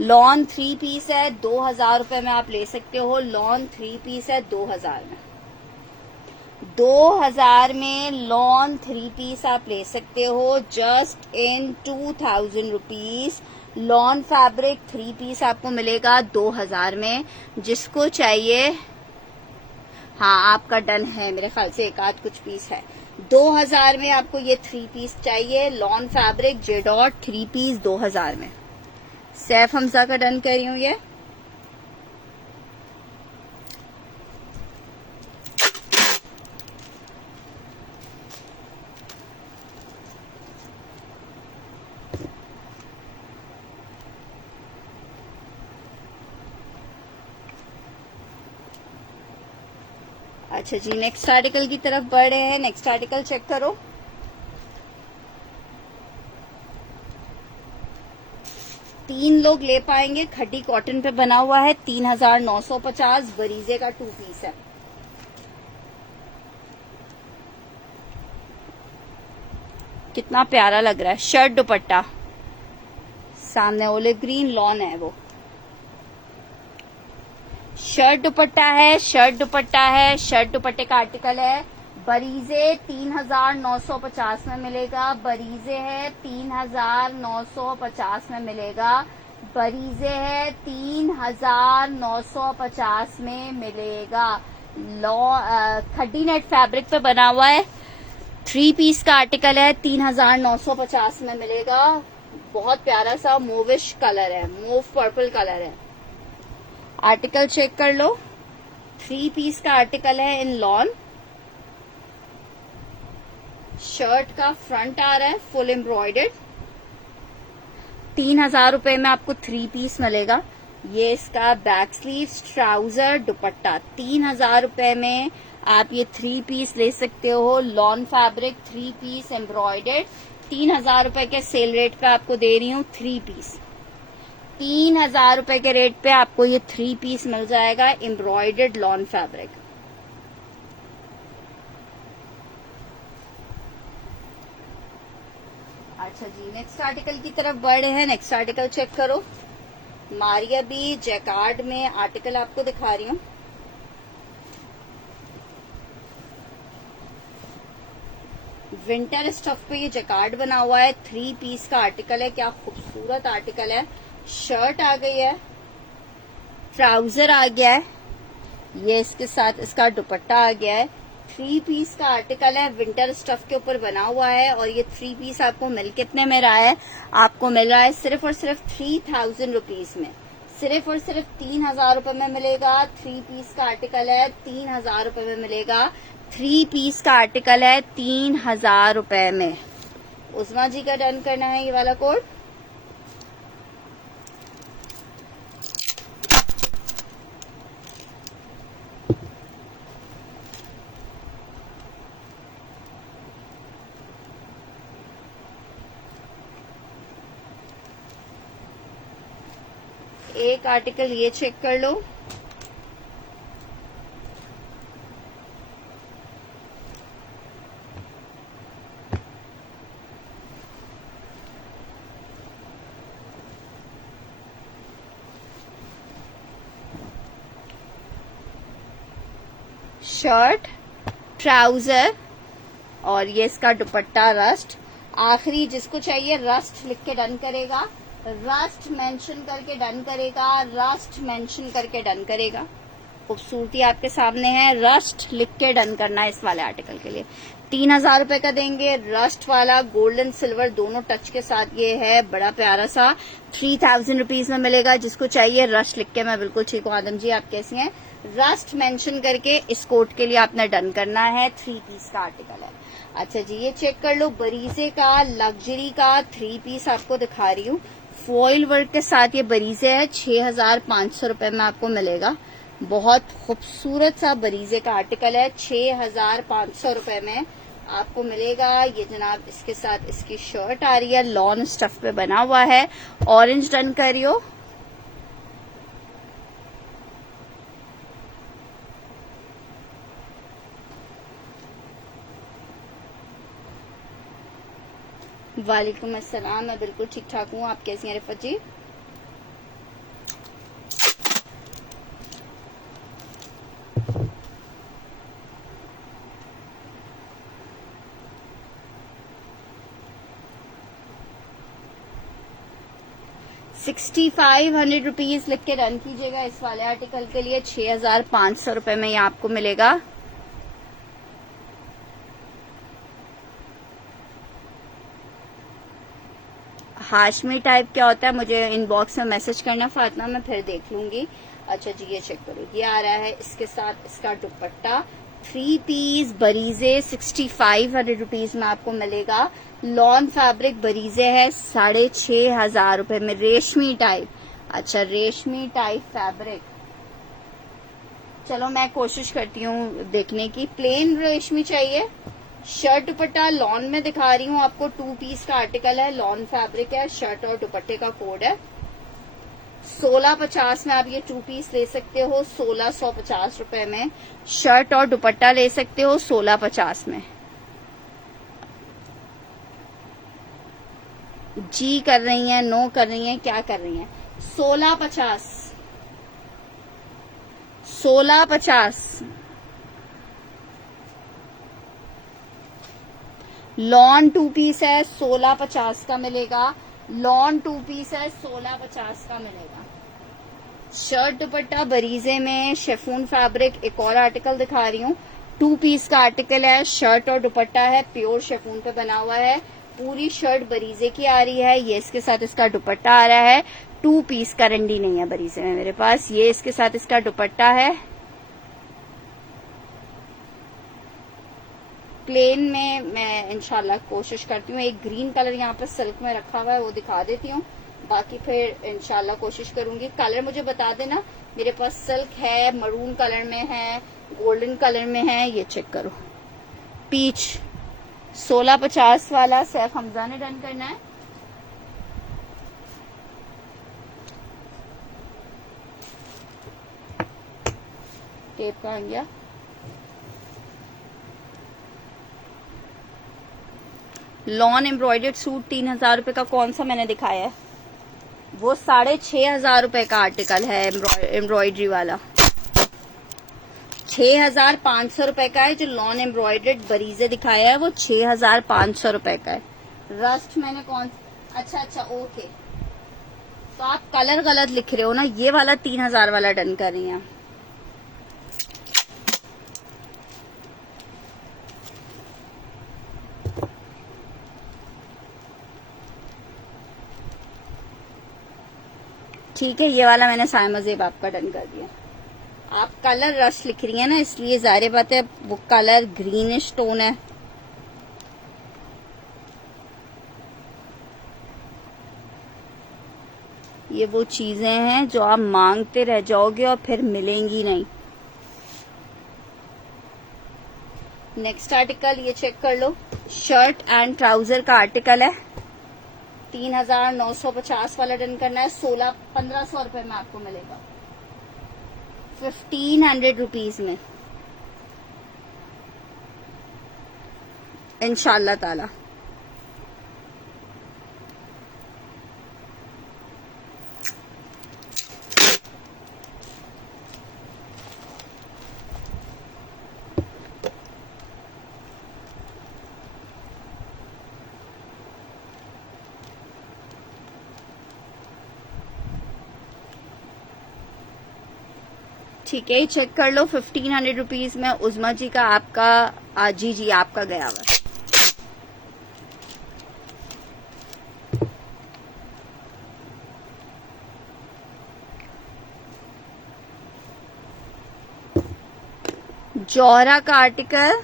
लॉन 3 पीस है, 2000 रुपए में आप ले सकते हो। लॉन 3 पीस है 2000 में। 2000 में लॉन 3 पीस आप ले सकते हो, just in 2000 rupees. Lawn fabric 3 piece आपको मिलेगा 2000 में। जिसको चाहिए, हाँ आपका डन है, मेरे ख्याल से एक आध कुछ पीस है। 2000 में आपको ये 3 पीस चाहिए। लॉन फैब्रिक जेडॉट 3 पीस 2000 में। सैफ हमजा का डन कर रही हूँ ये। अच्छा जी, नेक्स्ट आर्टिकल की तरफ बढ़ रहे हैं। नेक्स्ट आर्टिकल चेक करो। तीन लोग ले पाएंगे, खड्डी कॉटन पे बना हुआ है, 3950। बरीजे का 2 पीस है। कितना प्यारा लग रहा है। शर्ट दुपट्टा सामने ओलिव ग्रीन लॉन है, वो शर्ट दुपट्टा है। शर्ट दुपट्टा है, शर्ट दुपट्टे का आर्टिकल है। बरीजे 3950 में मिलेगा। बरीजे है 3950 में मिलेगा। बरीजे है 3950 में मिलेगा। खड्डी नेट फैब्रिक पे बना हुआ है, 3 पीस का आर्टिकल है, 3950 में मिलेगा। बहुत प्यारा सा मूविश कलर है, मूव पर्पल कलर है। आर्टिकल चेक कर लो। 3 पीस का आर्टिकल है इन लॉन। शर्ट का फ्रंट आ रहा है फुल एम्ब्रॉयडर्ड। 3000 रुपए में आपको 3 पीस मिलेगा। ये इसका बैक स्लीव, ट्राउजर, दुपट्टा। 3000 रुपए में आप ये 3 पीस ले सकते हो। Lawn fabric 3 piece embroidered. 3000 रुपए के सेल रेट पे आपको दे रही हूँ 3 पीस। 3000 रुपए के रेट पे आपको ये 3 पीस मिल जाएगा, एम्ब्रॉयडर्ड लॉन फैब्रिक। अच्छा जी, नेक्स्ट आर्टिकल की तरफ बढ़ रहे हैं। नेक्स्ट आर्टिकल चेक करो। मारिया बी जैकार्ड में आर्टिकल आपको दिखा रही हूँ। विंटर स्टफ पे ये जैकार्ड बना हुआ है, 3 पीस का आर्टिकल है। क्या खूबसूरत आर्टिकल है। शर्ट आ गई है, ट्राउजर आ गया है, ये इसके साथ इसका दुपट्टा आ गया है। 3 पीस का आर्टिकल है, विंटर स्टफ के ऊपर बना हुआ है। और ये 3 पीस आपको मिल कितने में रहा है? आपको मिल रहा है सिर्फ और सिर्फ 3000 रुपीज में। सिर्फ और सिर्फ 3000 रुपए में मिलेगा। 3 पीस का आर्टिकल है, 3000 रुपए में मिलेगा। 3 पीस का आर्टिकल है 3000 रुपए में। उस्मा जी का डन करना है ये वाला कोड। एक आर्टिकल ये चेक कर लो। शर्ट, ट्राउजर और ये इसका दुपट्टा रस्ट। आखिरी जिसको चाहिए रस्ट लिख के डन करेगा, रस्ट मेंशन करके डन करेगा, रस्ट मेंशन करके डन करेगा। खूबसूरती आपके सामने है, रस्ट लिख के डन करना है इस वाले आर्टिकल के लिए। 3000 रुपए का देंगे। रस्ट वाला गोल्डन सिल्वर दोनों टच के साथ ये है, बड़ा प्यारा सा 3000 रुपीज में मिलेगा। जिसको चाहिए रस्ट लिख के, मैं बिल्कुल ठीक हूँ आदम जी, आप कैसी हैं? रस्ट मेंशन करके इस कोट के लिए आपने डन करना है। 3 पीस का आर्टिकल है। अच्छा जी, ये चेक कर लो, बरीजे का लग्जरी का 3 पीस आपको दिखा रही हूँ। फॉइल वर्क के साथ ये बरीजे है, 6500 रुपए में आपको मिलेगा। बहुत खूबसूरत सा बरीजे का आर्टिकल है, 6500 रुपए में आपको मिलेगा। ये जनाब इसके साथ इसकी शर्ट आ रही है, लॉन स्टफ पे बना हुआ है। ऑरेंज डन करियो। वालेकुम अस्सलाम, मैं बिल्कुल ठीक ठाक हूँ, आप कैसी हैं रिफत जी? ₹6500 लिख के रन कीजिएगा इस वाले आर्टिकल के लिए। 6500 रुपए में ये आपको मिलेगा। हाशमी टाइप क्या होता है मुझे इनबॉक्स में मैसेज करना फातिमा, मैं फिर देख लूंगी। अच्छा जी, ये चेक करो, ये आ रहा है इसके साथ इसका दुपट्टा। 3 पीस बरीजे 6500 रुपीज में आपको मिलेगा। लॉन फैब्रिक बरीजे है 6500 रुपए में, रेशमी टाइप। अच्छा, रेशमी टाइप फैब्रिक, चलो मैं कोशिश करती हूँ देखने की। प्लेन रेशमी चाहिए। शर्ट दुपट्टा लॉन में दिखा रही हूँ आपको, 2 पीस का आर्टिकल है, लॉन फैब्रिक है, शर्ट और दुपट्टे का कोड है। 1650 में आप ये 2 पीस ले सकते हो, 1650 रुपए में शर्ट और दुपट्टा ले सकते हो, 1650 में। जी कर रही हैं, नो कर रही हैं, क्या कर रही हैं? 1650, 1650 लॉन 2 पीस है, 1650 का मिलेगा। लॉन 2 पीस है, 1650 का मिलेगा। शर्ट दुपट्टा बरीजे में शेफून फैब्रिक, एक और आर्टिकल दिखा रही हूँ। 2 पीस का आर्टिकल है, शर्ट और दुपट्टा है, प्योर शेफून पे बना हुआ है। पूरी शर्ट बरीजे की आ रही है, ये इसके साथ इसका दुपट्टा आ रहा है। 2 पीस का रंडी नहीं है बरीजे में मेरे पास, ये इसके साथ इसका दुपट्टा है। प्लेन में मैं इंशाल्लाह कोशिश करती हूँ। एक ग्रीन कलर यहाँ पे सिल्क में रखा हुआ है, वो दिखा देती हूँ, बाकी फिर इंशाल्लाह कोशिश करूंगी। कलर मुझे बता देना, मेरे पास सिल्क है, मरून कलर में है, गोल्डन कलर में है। ये चेक करो, पीच 1650 वाला सैफ हमजा ने डन करना है। टेप का आ गया। लॉन एम्ब्रॉयडर्ड सूट 3000 रुपए का कौन सा मैंने दिखाया है? वो 6500 रुपए का आर्टिकल है एम्ब्रॉयडरी वाला। 6500 रुपए का है जो लॉन एम्ब्रॉयडर्ड बरीजे दिखाया है, वो 6500 रुपए का है। रस्ट मैंने कौन, अच्छा ओके, तो आप कलर गलत लिख रहे हो ना, ये वाला 3000 वाला डन कर रही हैं। ठीक है, ये वाला मैंने साइमा जेब आपका डन कर दिया। आप कलर रश लिख रही है ना, इसलिए जाहिर बात है वो कलर ग्रीनिश टोन है। ये वो चीजें हैं जो आप मांगते रह जाओगे और फिर मिलेंगी नहीं। नेक्स्ट आर्टिकल ये चेक कर लो, शर्ट एंड ट्राउजर का आर्टिकल है, 3,950 वाला डन करना है। 1500 रुपए में आपको मिलेगा, 1500 रुपीज में इंशाल्लाह ताला। ठीक है, चेक कर लो 1500 रुपीज में उज़मा जी का आपका जी आपका गया हुआ। जौहरा का आर्टिकल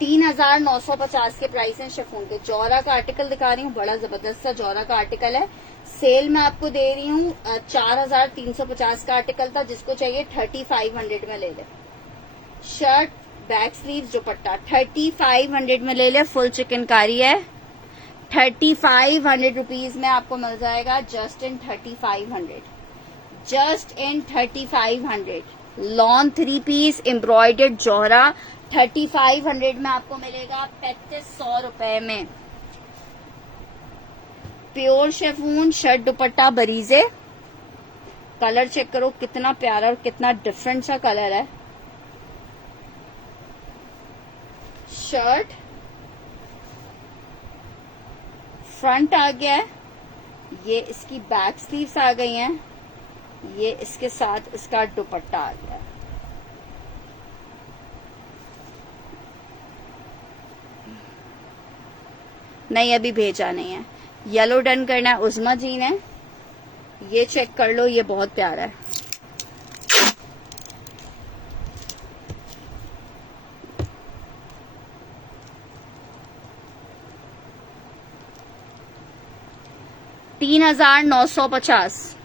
3,950 के प्राइस है शिफॉन के। जौहरा का आर्टिकल दिखा रही हूँ, बड़ा जबरदस्त सा जौहरा का आर्टिकल है। सेल में आपको दे रही हूँ 4,350 का आर्टिकल था, जिसको चाहिए 3,500 में ले ले। शर्ट बैक स्लीव दुपट्टा 3,500 में ले ले। फुल चिकनकारी है, 3,500 रुपीज में आपको मिल जाएगा। Just in 3,500, just in 3,500। Lawn 3 piece embroidered जौहरा 3,500 में आपको मिलेगा, 3,500 रुपए में। Pure chiffon shirt dupatta Bareeze. Colour check करो कितना प्यारा और कितना डिफरेंट सा कलर है। शर्ट फ्रंट आ गया है, ये इसकी बैक स्लीव्स आ गई हैं, ये इसके साथ इसका दुपट्टा आ गया है। नहीं अभी भेजा नहीं है। येलो डन करना है उज़मा जी ने। ये चेक कर लो, ये बहुत प्यारा है। $3,950।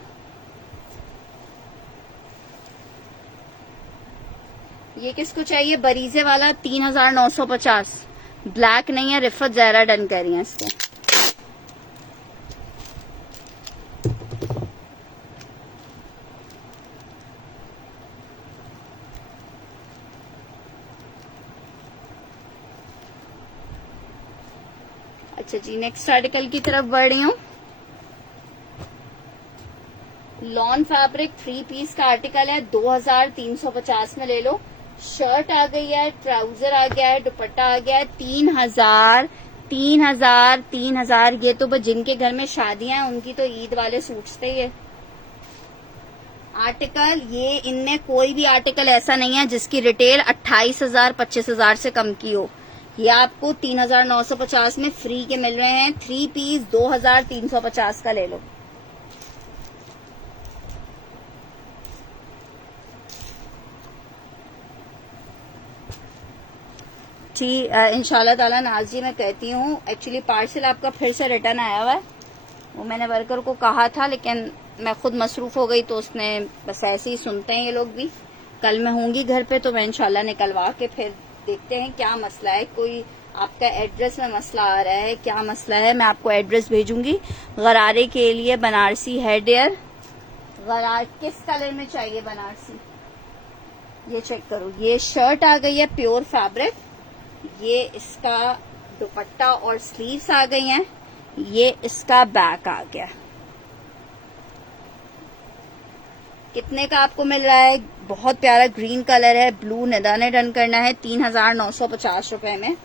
ये किसको चाहिए? बरीजे वाला 3,950। ब्लैक नहीं है, रिफत ज़हरा डन कर रही है इसको। अच्छा जी, नेक्स्ट आर्टिकल की तरफ बढ़ रही हूँ। लॉन फैब्रिक 3 पीस का आर्टिकल है, 2,350 में ले लो। शर्ट आ गई है, ट्राउजर आ गया है, दुपट्टा आ गया है। 3,000 3,000। ये तो बस जिनके घर में शादियां हैं उनकी तो ईद वाले सूट्स थे ये आर्टिकल। ये इनमें कोई भी आर्टिकल ऐसा नहीं है जिसकी रिटेल 28,000 25,000 से कम की हो। ये आपको 3,950 में फ्री के मिल रहे हैं। 3 पीस 2,350 का ले लो। जी इंशाल्लाह ताला नाज जी, मैं कहती हूँ एक्चुअली पार्सल आपका फिर से रिटर्न आया हुआ है। वो मैंने वर्कर को कहा था लेकिन मैं खुद मसरूफ हो गई, तो उसने बस ऐसे ही सुनते हैं ये लोग भी। कल मैं होंगी घर पे तो मैं इंशाल्लाह निकलवा के फिर देखते हैं क्या मसला है। कोई आपका एड्रेस में मसला आ रहा है, क्या मसला है, मैं आपको एड्रेस भेजूंगी। गरारे के लिए बनारसी हेड एयर। गरार किस कलर में चाहिए बनारसी? ये चेक करो, ये शर्ट आ गई है प्योर फैब्रिक, ये इसका दुपट्टा और स्लीव्स आ गई हैं, ये इसका बैक आ गया। कितने का आपको मिल रहा है? बहुत प्यारा ग्रीन कलर है, ब्लू निदा ने डन करना है 3,950 रुपए में।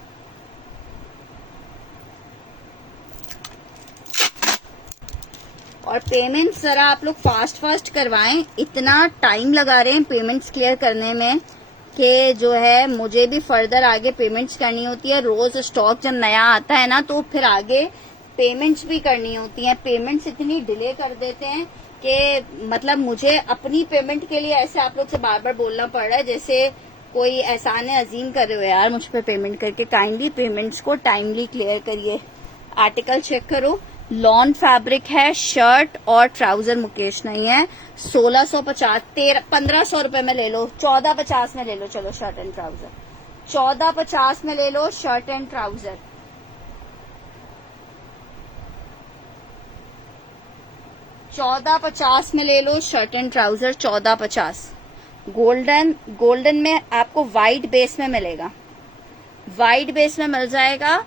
और पेमेंट जरा आप लोग फास्ट करवाएं, इतना टाइम लगा रहे हैं पेमेंट्स क्लियर करने में कि जो है मुझे भी फर्दर आगे पेमेंट्स करनी होती है। रोज स्टॉक जब नया आता है ना तो फिर आगे पेमेंट्स भी करनी होती हैं। पेमेंट्स इतनी डिले कर देते हैं कि मतलब मुझे अपनी पेमेंट के लिए ऐसे आप लोग से बार बार बोलना पड़ रहा है जैसे कोई एहसान अजीम कर रहे हो यार मुझ पे पेमेंट करके। काइंडली पेमेंट्स को टाइमली क्लियर करिए। आर्टिकल चेक करो, लॉन फैब्रिक है, शर्ट और ट्राउजर मुकेश नहीं है। 1650 1500 रुपए में ले लो, 1450 में ले लो। चलो शर्ट एंड ट्राउजर 1450 में ले लो, शर्ट एंड ट्राउजर 1450 में ले लो shirt and trouser, 1450। Golden, golden में आपको वाइट बेस में मिलेगा, वाइट बेस में मिल जाएगा।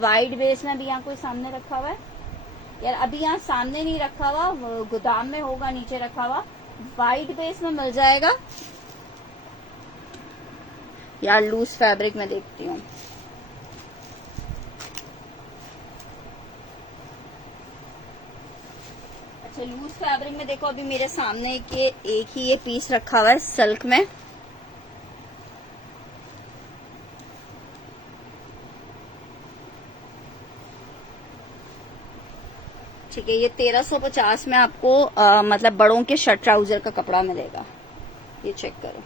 वाइट बेस में भी यहाँ कोई सामने रखा हुआ है यार, अभी यहाँ सामने नहीं रखा हुआ, गोदाम में होगा नीचे रखा हुआ। वाइट बेस में मिल जाएगा यार, लूज फैब्रिक में देखती हूँ। अच्छा, लूज फैब्रिक में देखो, अभी मेरे सामने एक ही ये पीस रखा हुआ है सिल्क में। ठीक है, ये 1350 में आपको मतलब बड़ों के शर्ट ट्राउजर का कपड़ा मिलेगा। ये चेक करो,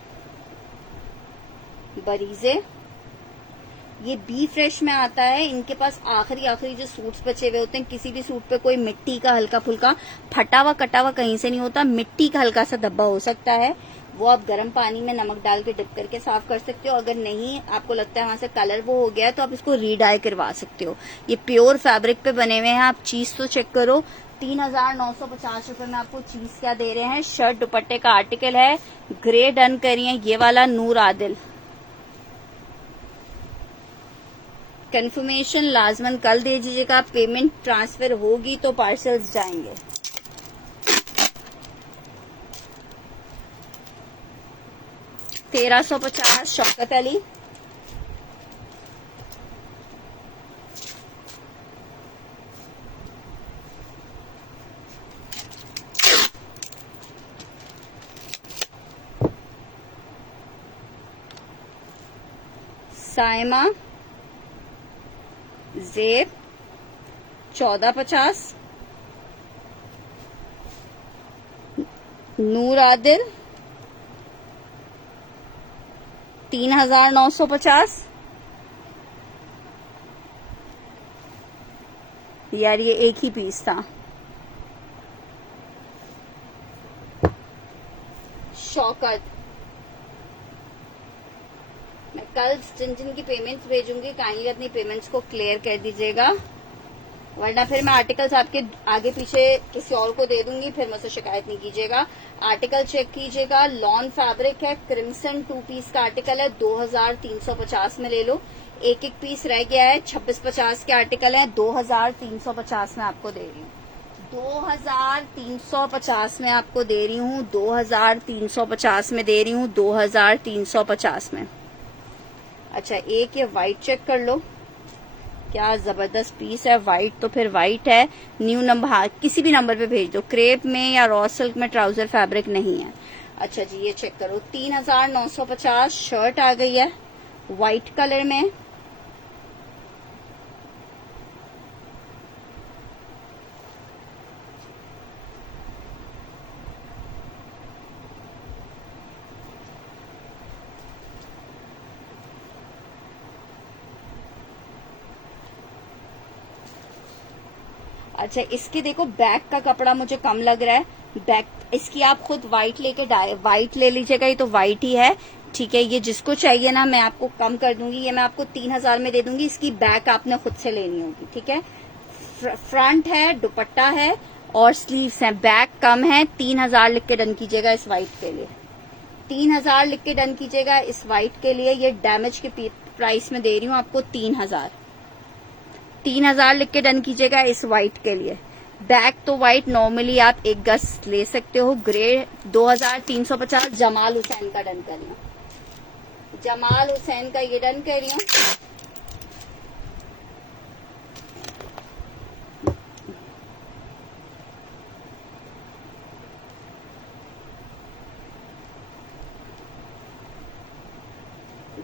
बरीजे, ये बी फ्रेश में आता है। इनके पास आखिरी जो सूट्स बचे हुए होते हैं, किसी भी सूट पे कोई मिट्टी का हल्का फुल्का फटा हुआ कटा हुआ कहीं से नहीं होता, मिट्टी का हल्का सा धब्बा हो सकता है, वो आप गर्म पानी में नमक डाल के डिप करके साफ कर सकते हो। अगर नहीं आपको लगता है वहां से कलर वो हो गया है तो आप इसको रीडाई करवा सकते हो। ये प्योर फैब्रिक पे बने हुए हैं, आप चीज तो चेक करो। 3950 रुपए में आपको चीज क्या दे रहे हैं। शर्ट दुपट्टे का आर्टिकल है, ग्रे डन करिए, ये वाला नूर आदिल। कंफर्मेशन लाजमन कल दे दीजिएगा, पेमेंट ट्रांसफर होगी तो पार्सल्स जाएंगे। $1350 शौकत अली। साइमा जेब 1450। नूर आदिल 3950। यार ये एक ही पीस था। शौकत, मैं कल जिन जिन की पेमेंट्स भेजूंगी काइंडली अपनी पेमेंट्स को क्लियर कर दीजिएगा, वरना फिर मैं आर्टिकल्स आपके आगे पीछे किसी और को दे दूंगी, फिर मुझसे शिकायत नहीं कीजिएगा। आर्टिकल चेक कीजिएगा, लॉन फैब्रिक है, क्रिम्सन 2 पीस का आर्टिकल है, 2350 में ले लो। एक एक पीस रह गया है, 2650 के आर्टिकल है, 2350 में आपको दे रही हूँ। 2350 में आपको दे रही हूँ, 2350 में दे रही हूँ, 2350 में। अच्छा, एक ये व्हाइट चेक कर लो, क्या जबरदस्त पीस है। व्हाइट तो फिर व्हाइट है, न्यू नंबर, हाँ किसी भी नंबर पे भेज दो। क्रेप में या रॉ सिल्क में ट्राउजर फैब्रिक नहीं है। अच्छा जी, ये चेक करो, 3950 शर्ट आ गई है व्हाइट कलर में। अच्छा, इसके देखो बैक का कपड़ा मुझे कम लग रहा है, बैक इसकी आप खुद व्हाइट व्हाइट ले लीजिएगा, ये तो व्हाइट ही है। ठीक है, ये जिसको चाहिए ना मैं आपको कम कर दूंगी, ये मैं आपको 3000 में दे दूंगी। इसकी बैक आपने खुद से लेनी होगी। ठीक है, फ्रंट है, दुपट्टा है और स्लीव्स हैं, बैक कम है। 3000 लिख के डन कीजिएगा इस व्हाइट के लिए, 3000 लिख के डन कीजिएगा इस व्हाइट के लिए। ये डैमेज के प्राइस में दे रही हूँ आपको 3000 लिख के डन कीजिएगा इस व्हाइट के लिए। बैक तो व्हाइट नॉर्मली आप 1 गज ले सकते हो। ग्रे 2350 जमाल हुसैन का डन कर रही हूँ, जमाल हुसैन का ये डन कर रही हूँ।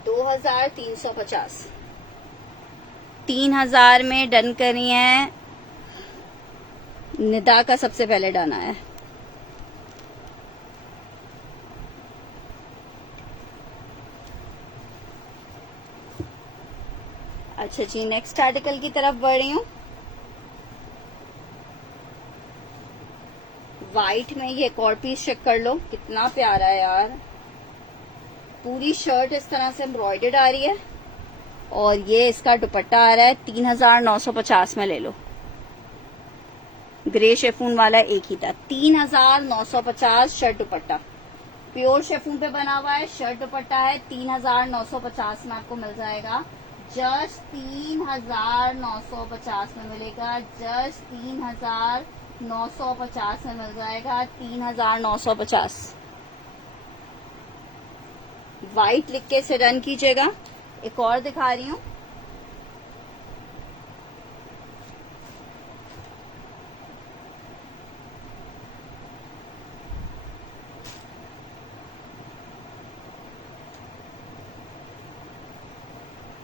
$2350, 3000 में डन कर रही हैं। निदा का सबसे पहले डन आया है। अच्छा जी, नेक्स्ट आर्टिकल की तरफ बढ़ रही हूँ। व्हाइट में ये एक और पीस चेक कर लो, कितना प्यारा है यार। पूरी शर्ट इस तरह से एम्ब्रॉयडर्ड आ रही है और ये इसका दुपट्टा आ रहा है। 3950 में ले लो। ग्रे शेफून वाला एक ही था। 3950 शर्ट दुपट्टा, प्योर शेफून पे बना हुआ है, शर्ट दुपट्टा है। 3950 में आपको मिल जाएगा। जस्ट 3950 में मिलेगा। जस्ट 3950 में मिल जाएगा। 3950। व्हाइट लिख के इसे रन कीजिएगा। एक और दिखा रही हूँ।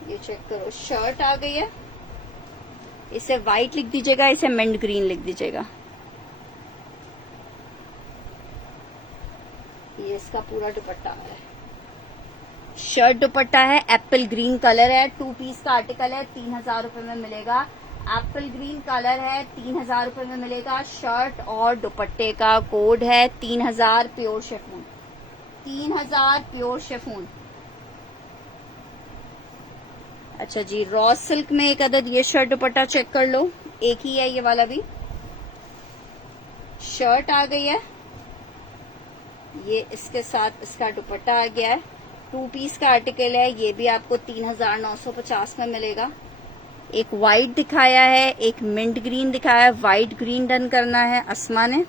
ये चेक करो, शर्ट आ गई है। इसे व्हाइट लिख दीजिएगा, इसे मिंट ग्रीन लिख दीजिएगा। ये इसका पूरा दुपट्टा है। शर्ट दुपट्टा है, एप्पल ग्रीन कलर है, 2 पीस का आर्टिकल है। 3000 रुपए में मिलेगा। एप्पल ग्रीन कलर है, 3000 रुपए में मिलेगा। शर्ट और दुपट्टे का कोड है 3000 प्योर शेफून। 3000 pure chiffon. अच्छा जी, रॉ सिल्क में एक अदद ये शर्ट दुपट्टा चेक कर लो, एक ही है ये वाला भी। शर्ट आ गई है, ये इसके साथ इसका दुपट्टा आ गया है। 2 पीस का आर्टिकल है, ये भी आपको 3950 में मिलेगा। एक व्हाइट दिखाया है, एक मिंट ग्रीन दिखाया है। व्हाइट ग्रीन डन करना है अस्मा ने।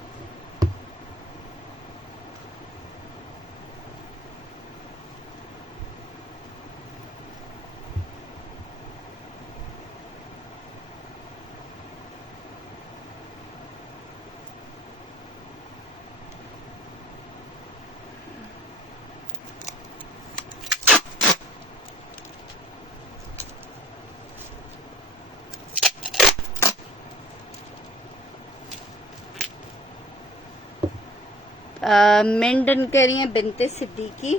मिंट डन कर रही है बिनते सिद्दीकी।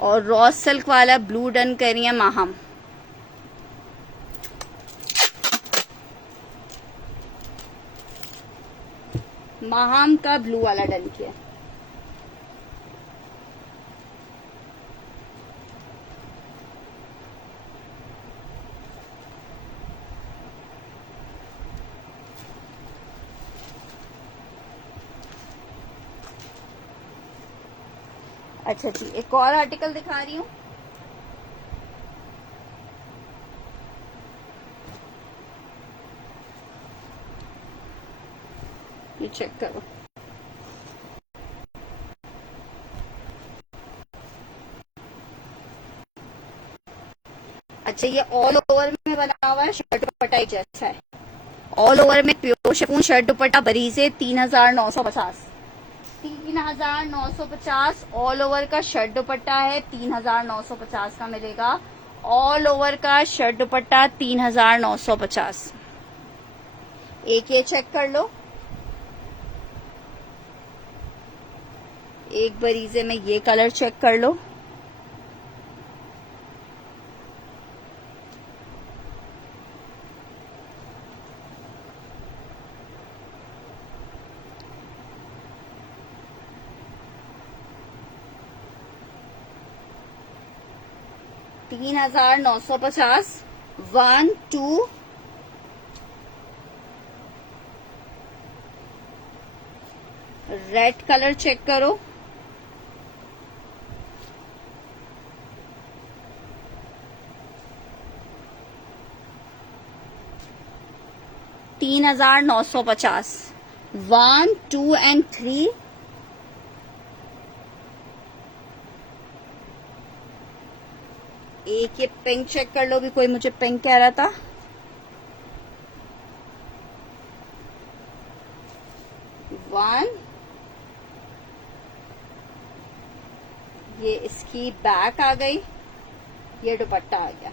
और रॉ सिल्क वाला ब्लू डन कर रही है माहम। माहम का ब्लू वाला डन किया। अच्छा जी, एक और आर्टिकल दिखा रही हूँ। ये चेक करो। अच्छा, ये ऑल ओवर में बना हुआ है, शर्ट दुपट्टा जैसा है। ऑल ओवर में pure chiffon shirt dupatta बरीजे 3950। 3950 all over का शर्ट दुपट्टा है। 3950 का मिलेगा। ऑल ओवर का शर्ट दुपट्टा 3950। एक ये चेक कर लो। एक बरीजे में ये कलर चेक कर लो। तीन 3950। 1 2 रेड कलर चेक करो। तीन 3950। 1 2 and 3। एक ये पिंक चेक कर लो, भी कोई मुझे पिंक कह रहा था। वन, ये इसकी बैक आ गई, ये दुपट्टा आ गया।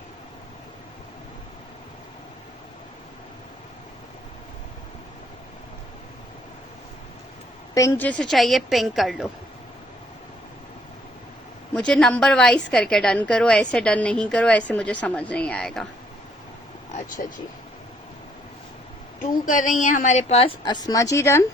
पिंक जैसे चाहिए पिंक कर लो। मुझे नंबर वाइज करके डन करो, ऐसे डन नहीं करो, ऐसे मुझे समझ नहीं आएगा। अच्छा जी, 2 कर रही हैं हमारे पास अस्मा जी डन।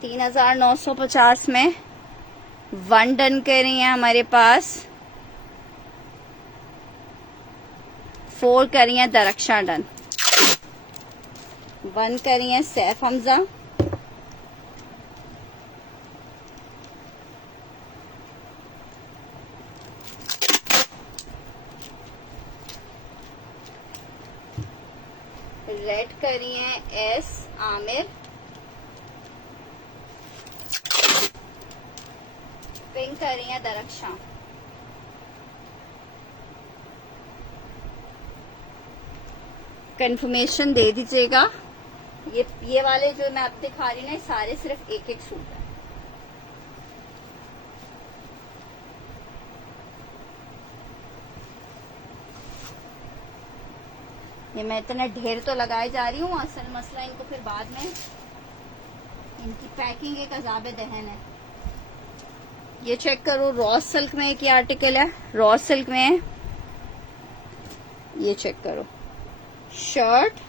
3950 में 1 डन कर रही है हमारे पास। 4 कर रही है दरक्षा डन। 1 कर रही है सैफ हमजा। रेड कर रही है एस आमिर। पिंक कर रही है दरक्षा। कंफर्मेशन दे दीजिएगा। ये वाले जो मैं आपको दिखा रही हूँ ना, सारे सिर्फ एक एक सूट है। ये मैं इतना ढेर तो लगाए जा रही हूँ, असल मसला इनको फिर बाद में इनकी पैकिंग एक अजाब दहन है। ये चेक करो, रॉ सिल्क में एक ये आर्टिकल है, रॉ सिल्क में है। ये चेक करो, शर्ट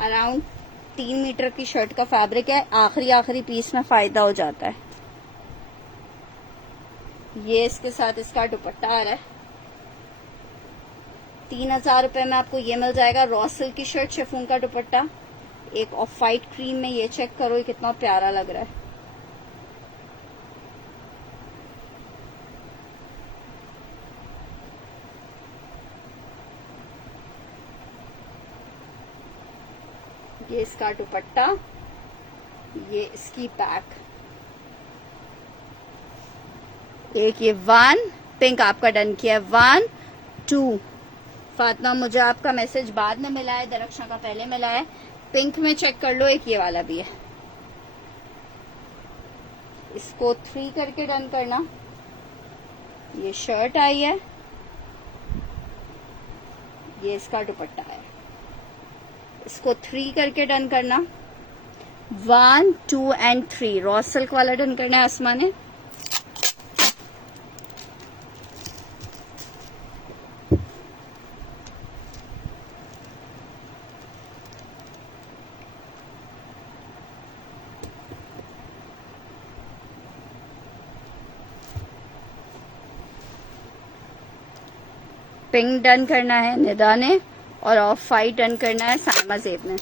अराउंड 3 मीटर की शर्ट का फैब्रिक है। आखिरी पीस में फायदा हो जाता है। ये इसके साथ इसका दुपट्टा आ रहा है। 3000 रुपए में आपको ये मिल जाएगा। रॉ सिल्क की शर्ट, शिफॉन का दुपट्टा, एक ऑफ वाइट क्रीम में। ये चेक करो, ये कितना प्यारा लग रहा है। ये इसका दुपट्टा, ये इसकी बैक। एक ये 1 पिंक आपका डन किया, 1 2। फातिमा, मुझे आपका मैसेज बाद में मिला है, दरक्षा का पहले मिला है। पिंक में चेक कर लो, एक ये वाला भी है। इसको 3 करके डन करना। ये शर्ट आई है, ये इसका दुपट्टा है। इसको 3 करके डन करना। 1 2 एंड 3 रॉ सिल्क वाला डन करना है आसमा ने। पिंक डन करना है निदा ने, और ऑफ वाइट डन करना है साइमा ज़ेब ने।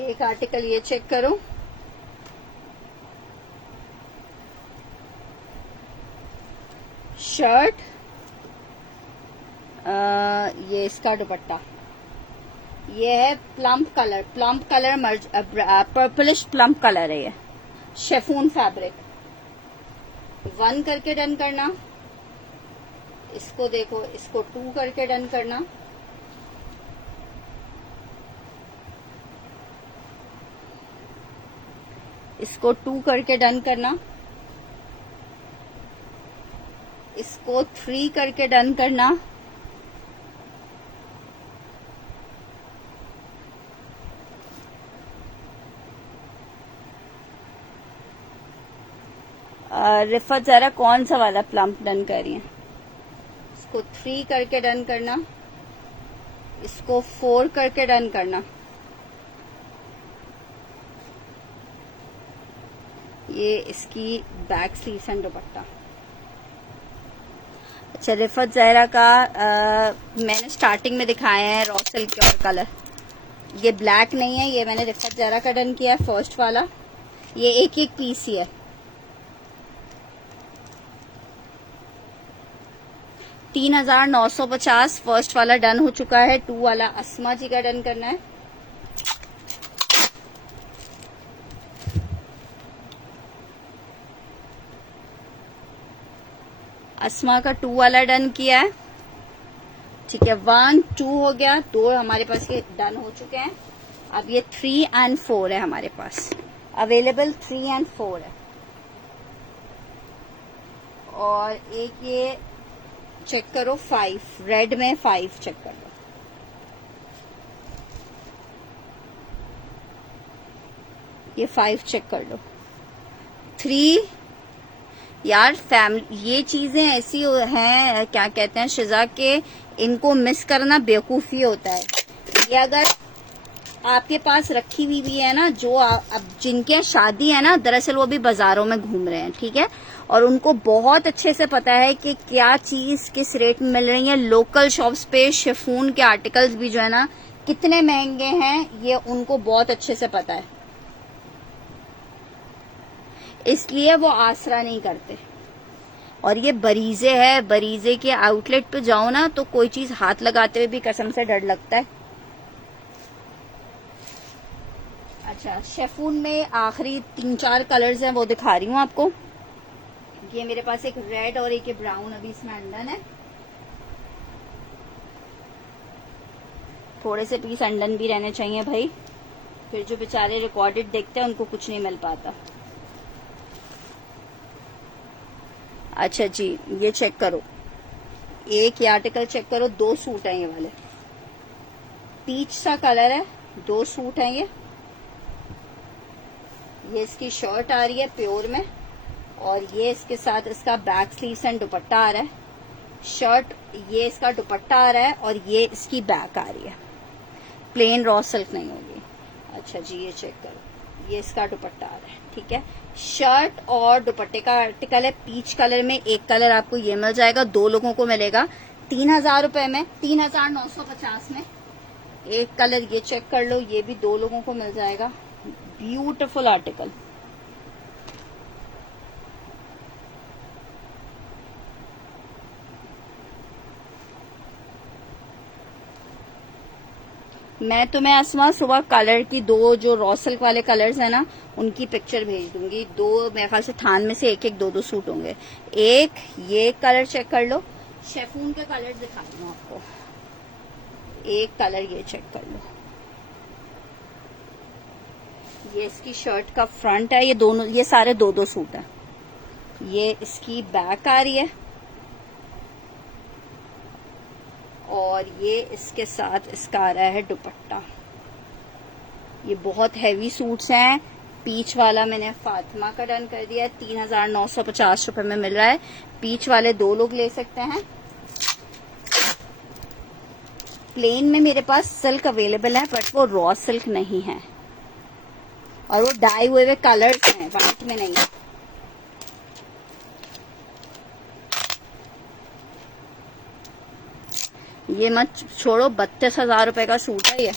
एक आर्टिकल ये चेक करो, शर्ट, ये इसका दुपट्टा। ये है प्लम्प कलर मर्ज, पर्पलिश प्लम्प कलर है। ये शेफून फैब्रिक। 1 करके डन करना। इसको देखो, इसको 2 करके डन करना। इसको 2 करके डन करना। इसको 3 करके डन करना। रिफत जरा कौन सा वाला प्लम्प डन कर रही है। इसको 3 करके डन करना। इसको 4 करके डन करना। ये इसकी बैक स्लीव्स एंड दुपट्टा। अच्छा, रिफत जहरा का मैंने स्टार्टिंग में दिखाया है रॉ सिल्क के और कलर। ये ब्लैक नहीं है, ये मैंने रिफत जहरा का डन किया है फर्स्ट वाला। ये एक एक पीस ही है। 3950 फर्स्ट वाला डन हो चुका है। 2 वाला अस्मा जी का डन करना है। अस्मा का 2 वाला डन किया है, ठीक है। 1 2 हो गया, 2 हमारे पास ये डन हो चुके हैं। अब ये 3 एंड 4 है हमारे पास अवेलेबल, 3 एंड 4 है। और एक ये चेक करो 5, रेड में 5 चेक कर लो। ये 5 चेक कर लो। 3 यार फैमिली, ये चीजें ऐसी हैं, क्या कहते हैं शिजा के, इनको मिस करना बेवकूफी होता है। ये अगर आपके पास रखी हुई भी है ना, जो अब जिनके शादी है ना, दरअसल वो भी बाजारों में घूम रहे हैं, ठीक है, और उनको बहुत अच्छे से पता है कि क्या चीज किस रेट में मिल रही है। लोकल शॉप्स पे शिफॉन के आर्टिकल्स भी जो है ना कितने महंगे हैं, ये उनको बहुत अच्छे से पता है, इसलिए वो आसरा नहीं करते। और ये बरीजे है, बरीजे के आउटलेट पे जाओ ना तो कोई चीज हाथ लगाते हुए भी कसम से डर लगता है। अच्छा, शिफॉन में आखिरी 3-4 कलर्स हैं, वो दिखा रही हूँ आपको। ये मेरे पास एक रेड और एक ब्राउन अभी इसमें अंडन है। थोड़े से पीस अंडन भी रहने चाहिए भाई, फिर जो बेचारे रिकॉर्डेड देखते हैं उनको कुछ नहीं मिल पाता। अच्छा जी, ये चेक करो, एक ये आर्टिकल चेक करो, 2 सूट हैं ये वाले, पीच सा कलर है, 2 सूट हैं ये इसकी शर्ट आ रही है प्योर में, और ये इसके साथ इसका बैक स्लीव्स एंड दुपट्टा आ रहा है। शर्ट ये इसका दुपट्टा आ रहा है और ये इसकी बैक आ रही है, प्लेन रॉ सिल्क नहीं होगी। अच्छा जी, ये चेक करो, ये इसका दुपट्टा आ रहा है, ठीक है। शर्ट और दुपट्टे का आर्टिकल है पीच कलर में, एक कलर आपको ये मिल जाएगा, 2 लोगों को मिलेगा 3000 रुपए में, 3950 में। एक कलर ये चेक कर लो, ये भी 2 लोगों को मिल जाएगा। ब्यूटीफुल आर्टिकल, मैं तुम्हें अस्मा सुबह कलर की 2 जो रॉ सिल्क वाले कलर्स है ना, उनकी पिक्चर भेज दूंगी। 2 मेरे ख्याल से थान में से एक 2 सूट होंगे। एक ये कलर चेक कर लो, शिफॉन के कलर दिखा रही हूँ आपको। एक कलर ये चेक कर लो, ये इसकी शर्ट का फ्रंट है, ये दोनों, ये सारे 2 सूट है। ये इसकी बैक आ रही है और ये इसके साथ इसका आ रहा है दुपट्टा। ये बहुत हैवी सूट्स हैं। पीच वाला मैंने फातिमा का डन कर दिया, 3950 रुपए में मिल रहा है। पीच वाले 2 लोग ले सकते हैं। प्लेन में मेरे पास सिल्क अवेलेबल है, बट वो रॉ सिल्क नहीं है और वो डाई हुए कलर्स हैं, व्हाइट में नहीं है। ये मत छोड़ो, 32,000 रुपए का सूट है ये।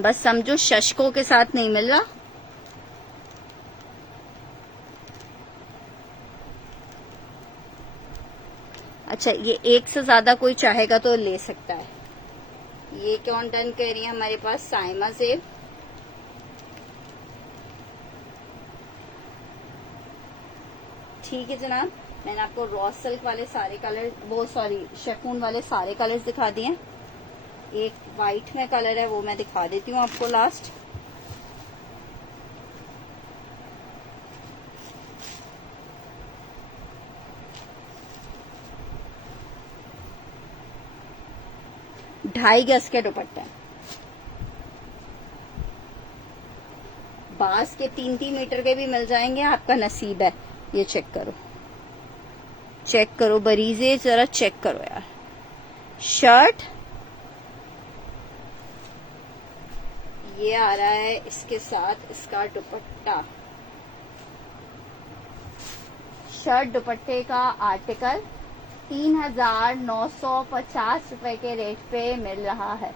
बस समझो शशकों के साथ नहीं मिल रहा। अच्छा, ये एक से ज्यादा कोई चाहेगा तो ले सकता है। ये कौन डन कर रही है हमारे पास, साइमा से। ठीक है जनाब, मैंने आपको रॉ सिल्क वाले सारे कलर, वो सॉरी शिफॉन वाले सारे कलर्स दिखा दिए। एक वाइट में कलर है, वो मैं दिखा देती हूँ आपको लास्ट। ढाई गज के दुपट्टे, बास के 3-3 मीटर के भी मिल जाएंगे, आपका नसीब है। ये चेक करो, चेक करो बरीजे, जरा चेक करो यार। शर्ट ये आ रहा है, इसके साथ इसका दुपट्टा। शर्ट दुपट्टे का आर्टिकल 3950 रुपए के रेट पे मिल रहा है।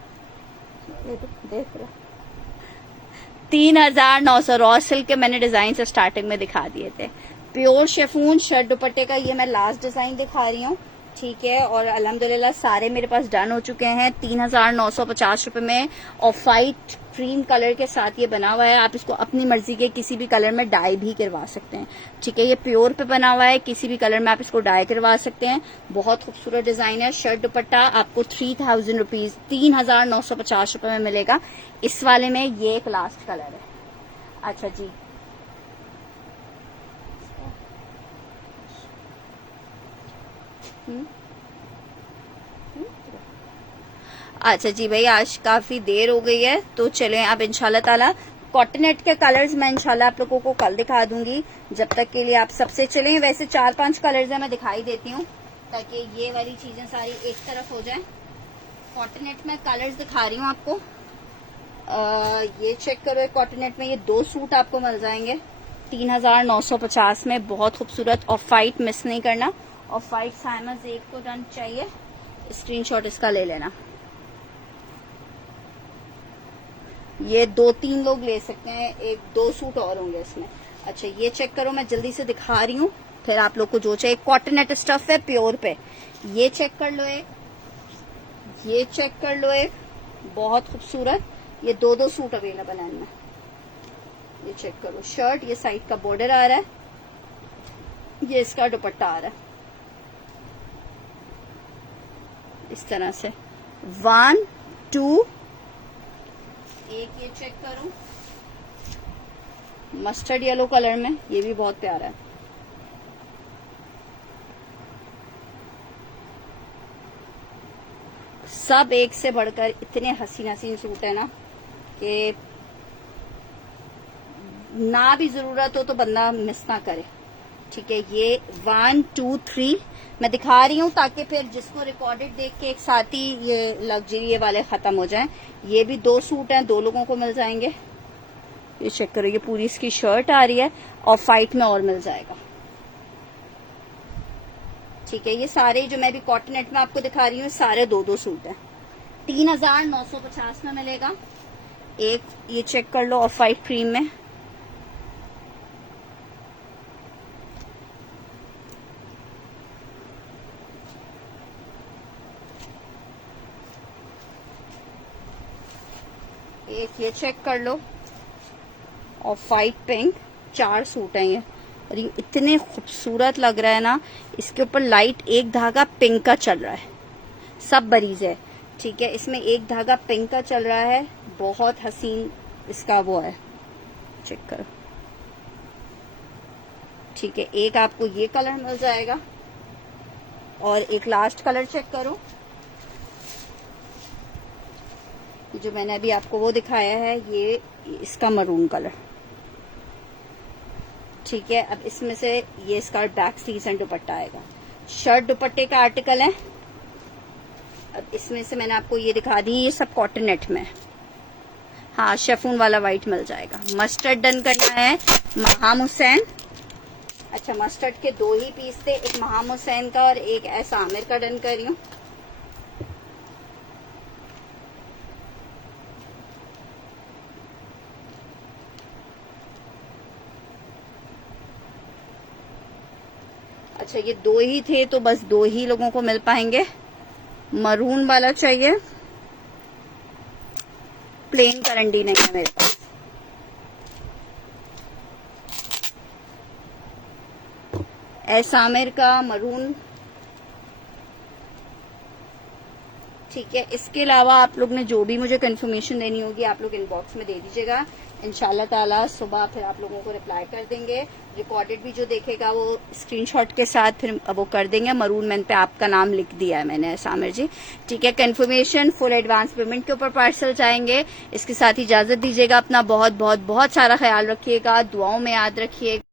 देख रहे 3900 रॉ सिल्क के मैंने डिजाइन से स्टार्टिंग में दिखा दिए थे। प्योर शिफॉन शर्ट दुपट्टे का ये मैं लास्ट डिजाइन दिखा रही हूँ, ठीक है। और अल्हम्दुलिल्लाह सारे मेरे पास डन हो चुके हैं 3950 रुपए में। ऑफ वाइट क्रीम कलर के साथ ये बना हुआ है। आप इसको अपनी मर्जी के किसी भी कलर में डाई भी करवा सकते हैं। ठीक है, ये प्योर पे बना हुआ है, किसी भी कलर में आप इसको डाई करवा सकते हैं। बहुत खूबसूरत डिजाइन है। शर्ट दुपट्टा आपको 3000 रुपीज 3950 रुपए में मिलेगा। इस वाले में ये एक लास्ट कलर है। अच्छा जी, अच्छा जी भाई, आज काफी देर हो गई है, तो चलें अब इंशाल्लाह ताला कॉटनेट के कलर्स मैं इंशाल्लाह आप लोगों को कल दिखा दूंगी। जब तक के लिए आप सबसे चलें। वैसे 4-5 कलर्स है, मैं दिखाई देती हूँ ताकि ये वाली चीजें सारी एक तरफ हो जाए। कॉटनेट में कलर्स दिखा रही हूँ आपको। ये चेक करो, कॉटनेट में ये 2 सूट आपको मिल जाएंगे 3950 में। बहुत खूबसूरत। ऑफ वाइट मिस नहीं करना। ऑफ वाइट साइमस एक को डन चाहिए, स्क्रीनशॉट इसका ले लेना। ये 2-3 लोग ले सकते हैं, 1-2 सूट और होंगे इसमें। अच्छा ये चेक करो, मैं जल्दी से दिखा रही हूँ, फिर आप लोग को जो चाहिए। कॉटनेट स्टफ है प्योर पे। ये चेक कर लो एक, ये चेक कर लो एक, बहुत खूबसूरत। ये 2-2 सूट अवेलेबल है इनमें। ये चेक करो, शर्ट, ये साइड का बॉर्डर आ रहा है, ये इसका दुपट्टा आ रहा है इस तरह से। 1 2 एक ये चेक करो मस्टर्ड येलो कलर में, ये भी बहुत प्यारा है। सब एक से बढ़कर इतने हसीन हसीन सूट है ना कि ना भी जरूरत हो तो बंदा मिस ना करे। ठीक है, ये 1 2 3 मैं दिखा रही हूँ ताकि फिर जिसको रिकॉर्डेड देख के एक साथ ही ये लग्जरी वाले खत्म हो जाएं। ये भी 2 सूट हैं, 2 लोगों को मिल जाएंगे। ये चेक करो, ये पूरी इसकी शर्ट आ रही है और फाइट में और मिल जाएगा। ठीक है, ये सारे जो मैं भी कॉटनेट में आपको दिखा रही हूँ सारे 2-2 सूट हैं। 3950 में मिलेगा। एक ये चेक कर लो ऑफ वाइट क्रीम में, एक ये चेक कर लो ऑफ वाइट पिंक। 4 सूट हैं ये, और ये इतने खूबसूरत लग रहा है ना। इसके ऊपर लाइट एक धागा पिंक का चल रहा है, सब बरीज है। ठीक है, इसमें एक धागा पिंक का चल रहा है, बहुत हसीन इसका वो है। चेक करो। ठीक है, एक आपको ये कलर मिल जाएगा और एक लास्ट कलर चेक करो, जो मैंने अभी आपको वो दिखाया है, ये इसका मरून कलर। ठीक है, अब इसमें से ये इसका बैक स्लीव्स एंड दुपट्टा आएगा। शर्ट दुपट्टे का आर्टिकल है। अब इसमें से मैंने आपको ये दिखा दी, ये सब कॉटनेट में। हाँ, शेफून वाला वाइट मिल जाएगा। मस्टर्ड डन करना है, महाम हुसैन। अच्छा, मस्टर्ड के 2 ही पीस थे, एक महाम हुसैन का और एक ऐसा आमिर का डन कर रही हूँ। अच्छा, ये 2 ही थे तो बस 2 ही लोगों को मिल पाएंगे। मरून वाला चाहिए, प्लेन करंडी नहीं है मेरे पास। ऐसा आमिर का मरून। ठीक है, इसके अलावा आप लोग ने जो भी मुझे कंफर्मेशन देनी होगी आप लोग इनबॉक्स में दे दीजिएगा। इंशाल्लाह ताला सुबह फिर आप लोगों को रिप्लाई कर देंगे। रिकॉर्डेड भी जो देखेगा वो स्क्रीनशॉट के साथ फिर वो कर देंगे। मरून मैन पे आपका नाम लिख दिया है मैंने, सामिर जी। ठीक है, कंफर्मेशन फुल एडवांस पेमेंट के ऊपर पार्सल जाएंगे। इसके साथ इजाजत दीजिएगा। अपना बहुत बहुत बहुत सारा ख्याल रखिएगा, दुआओं में याद रखिएगा।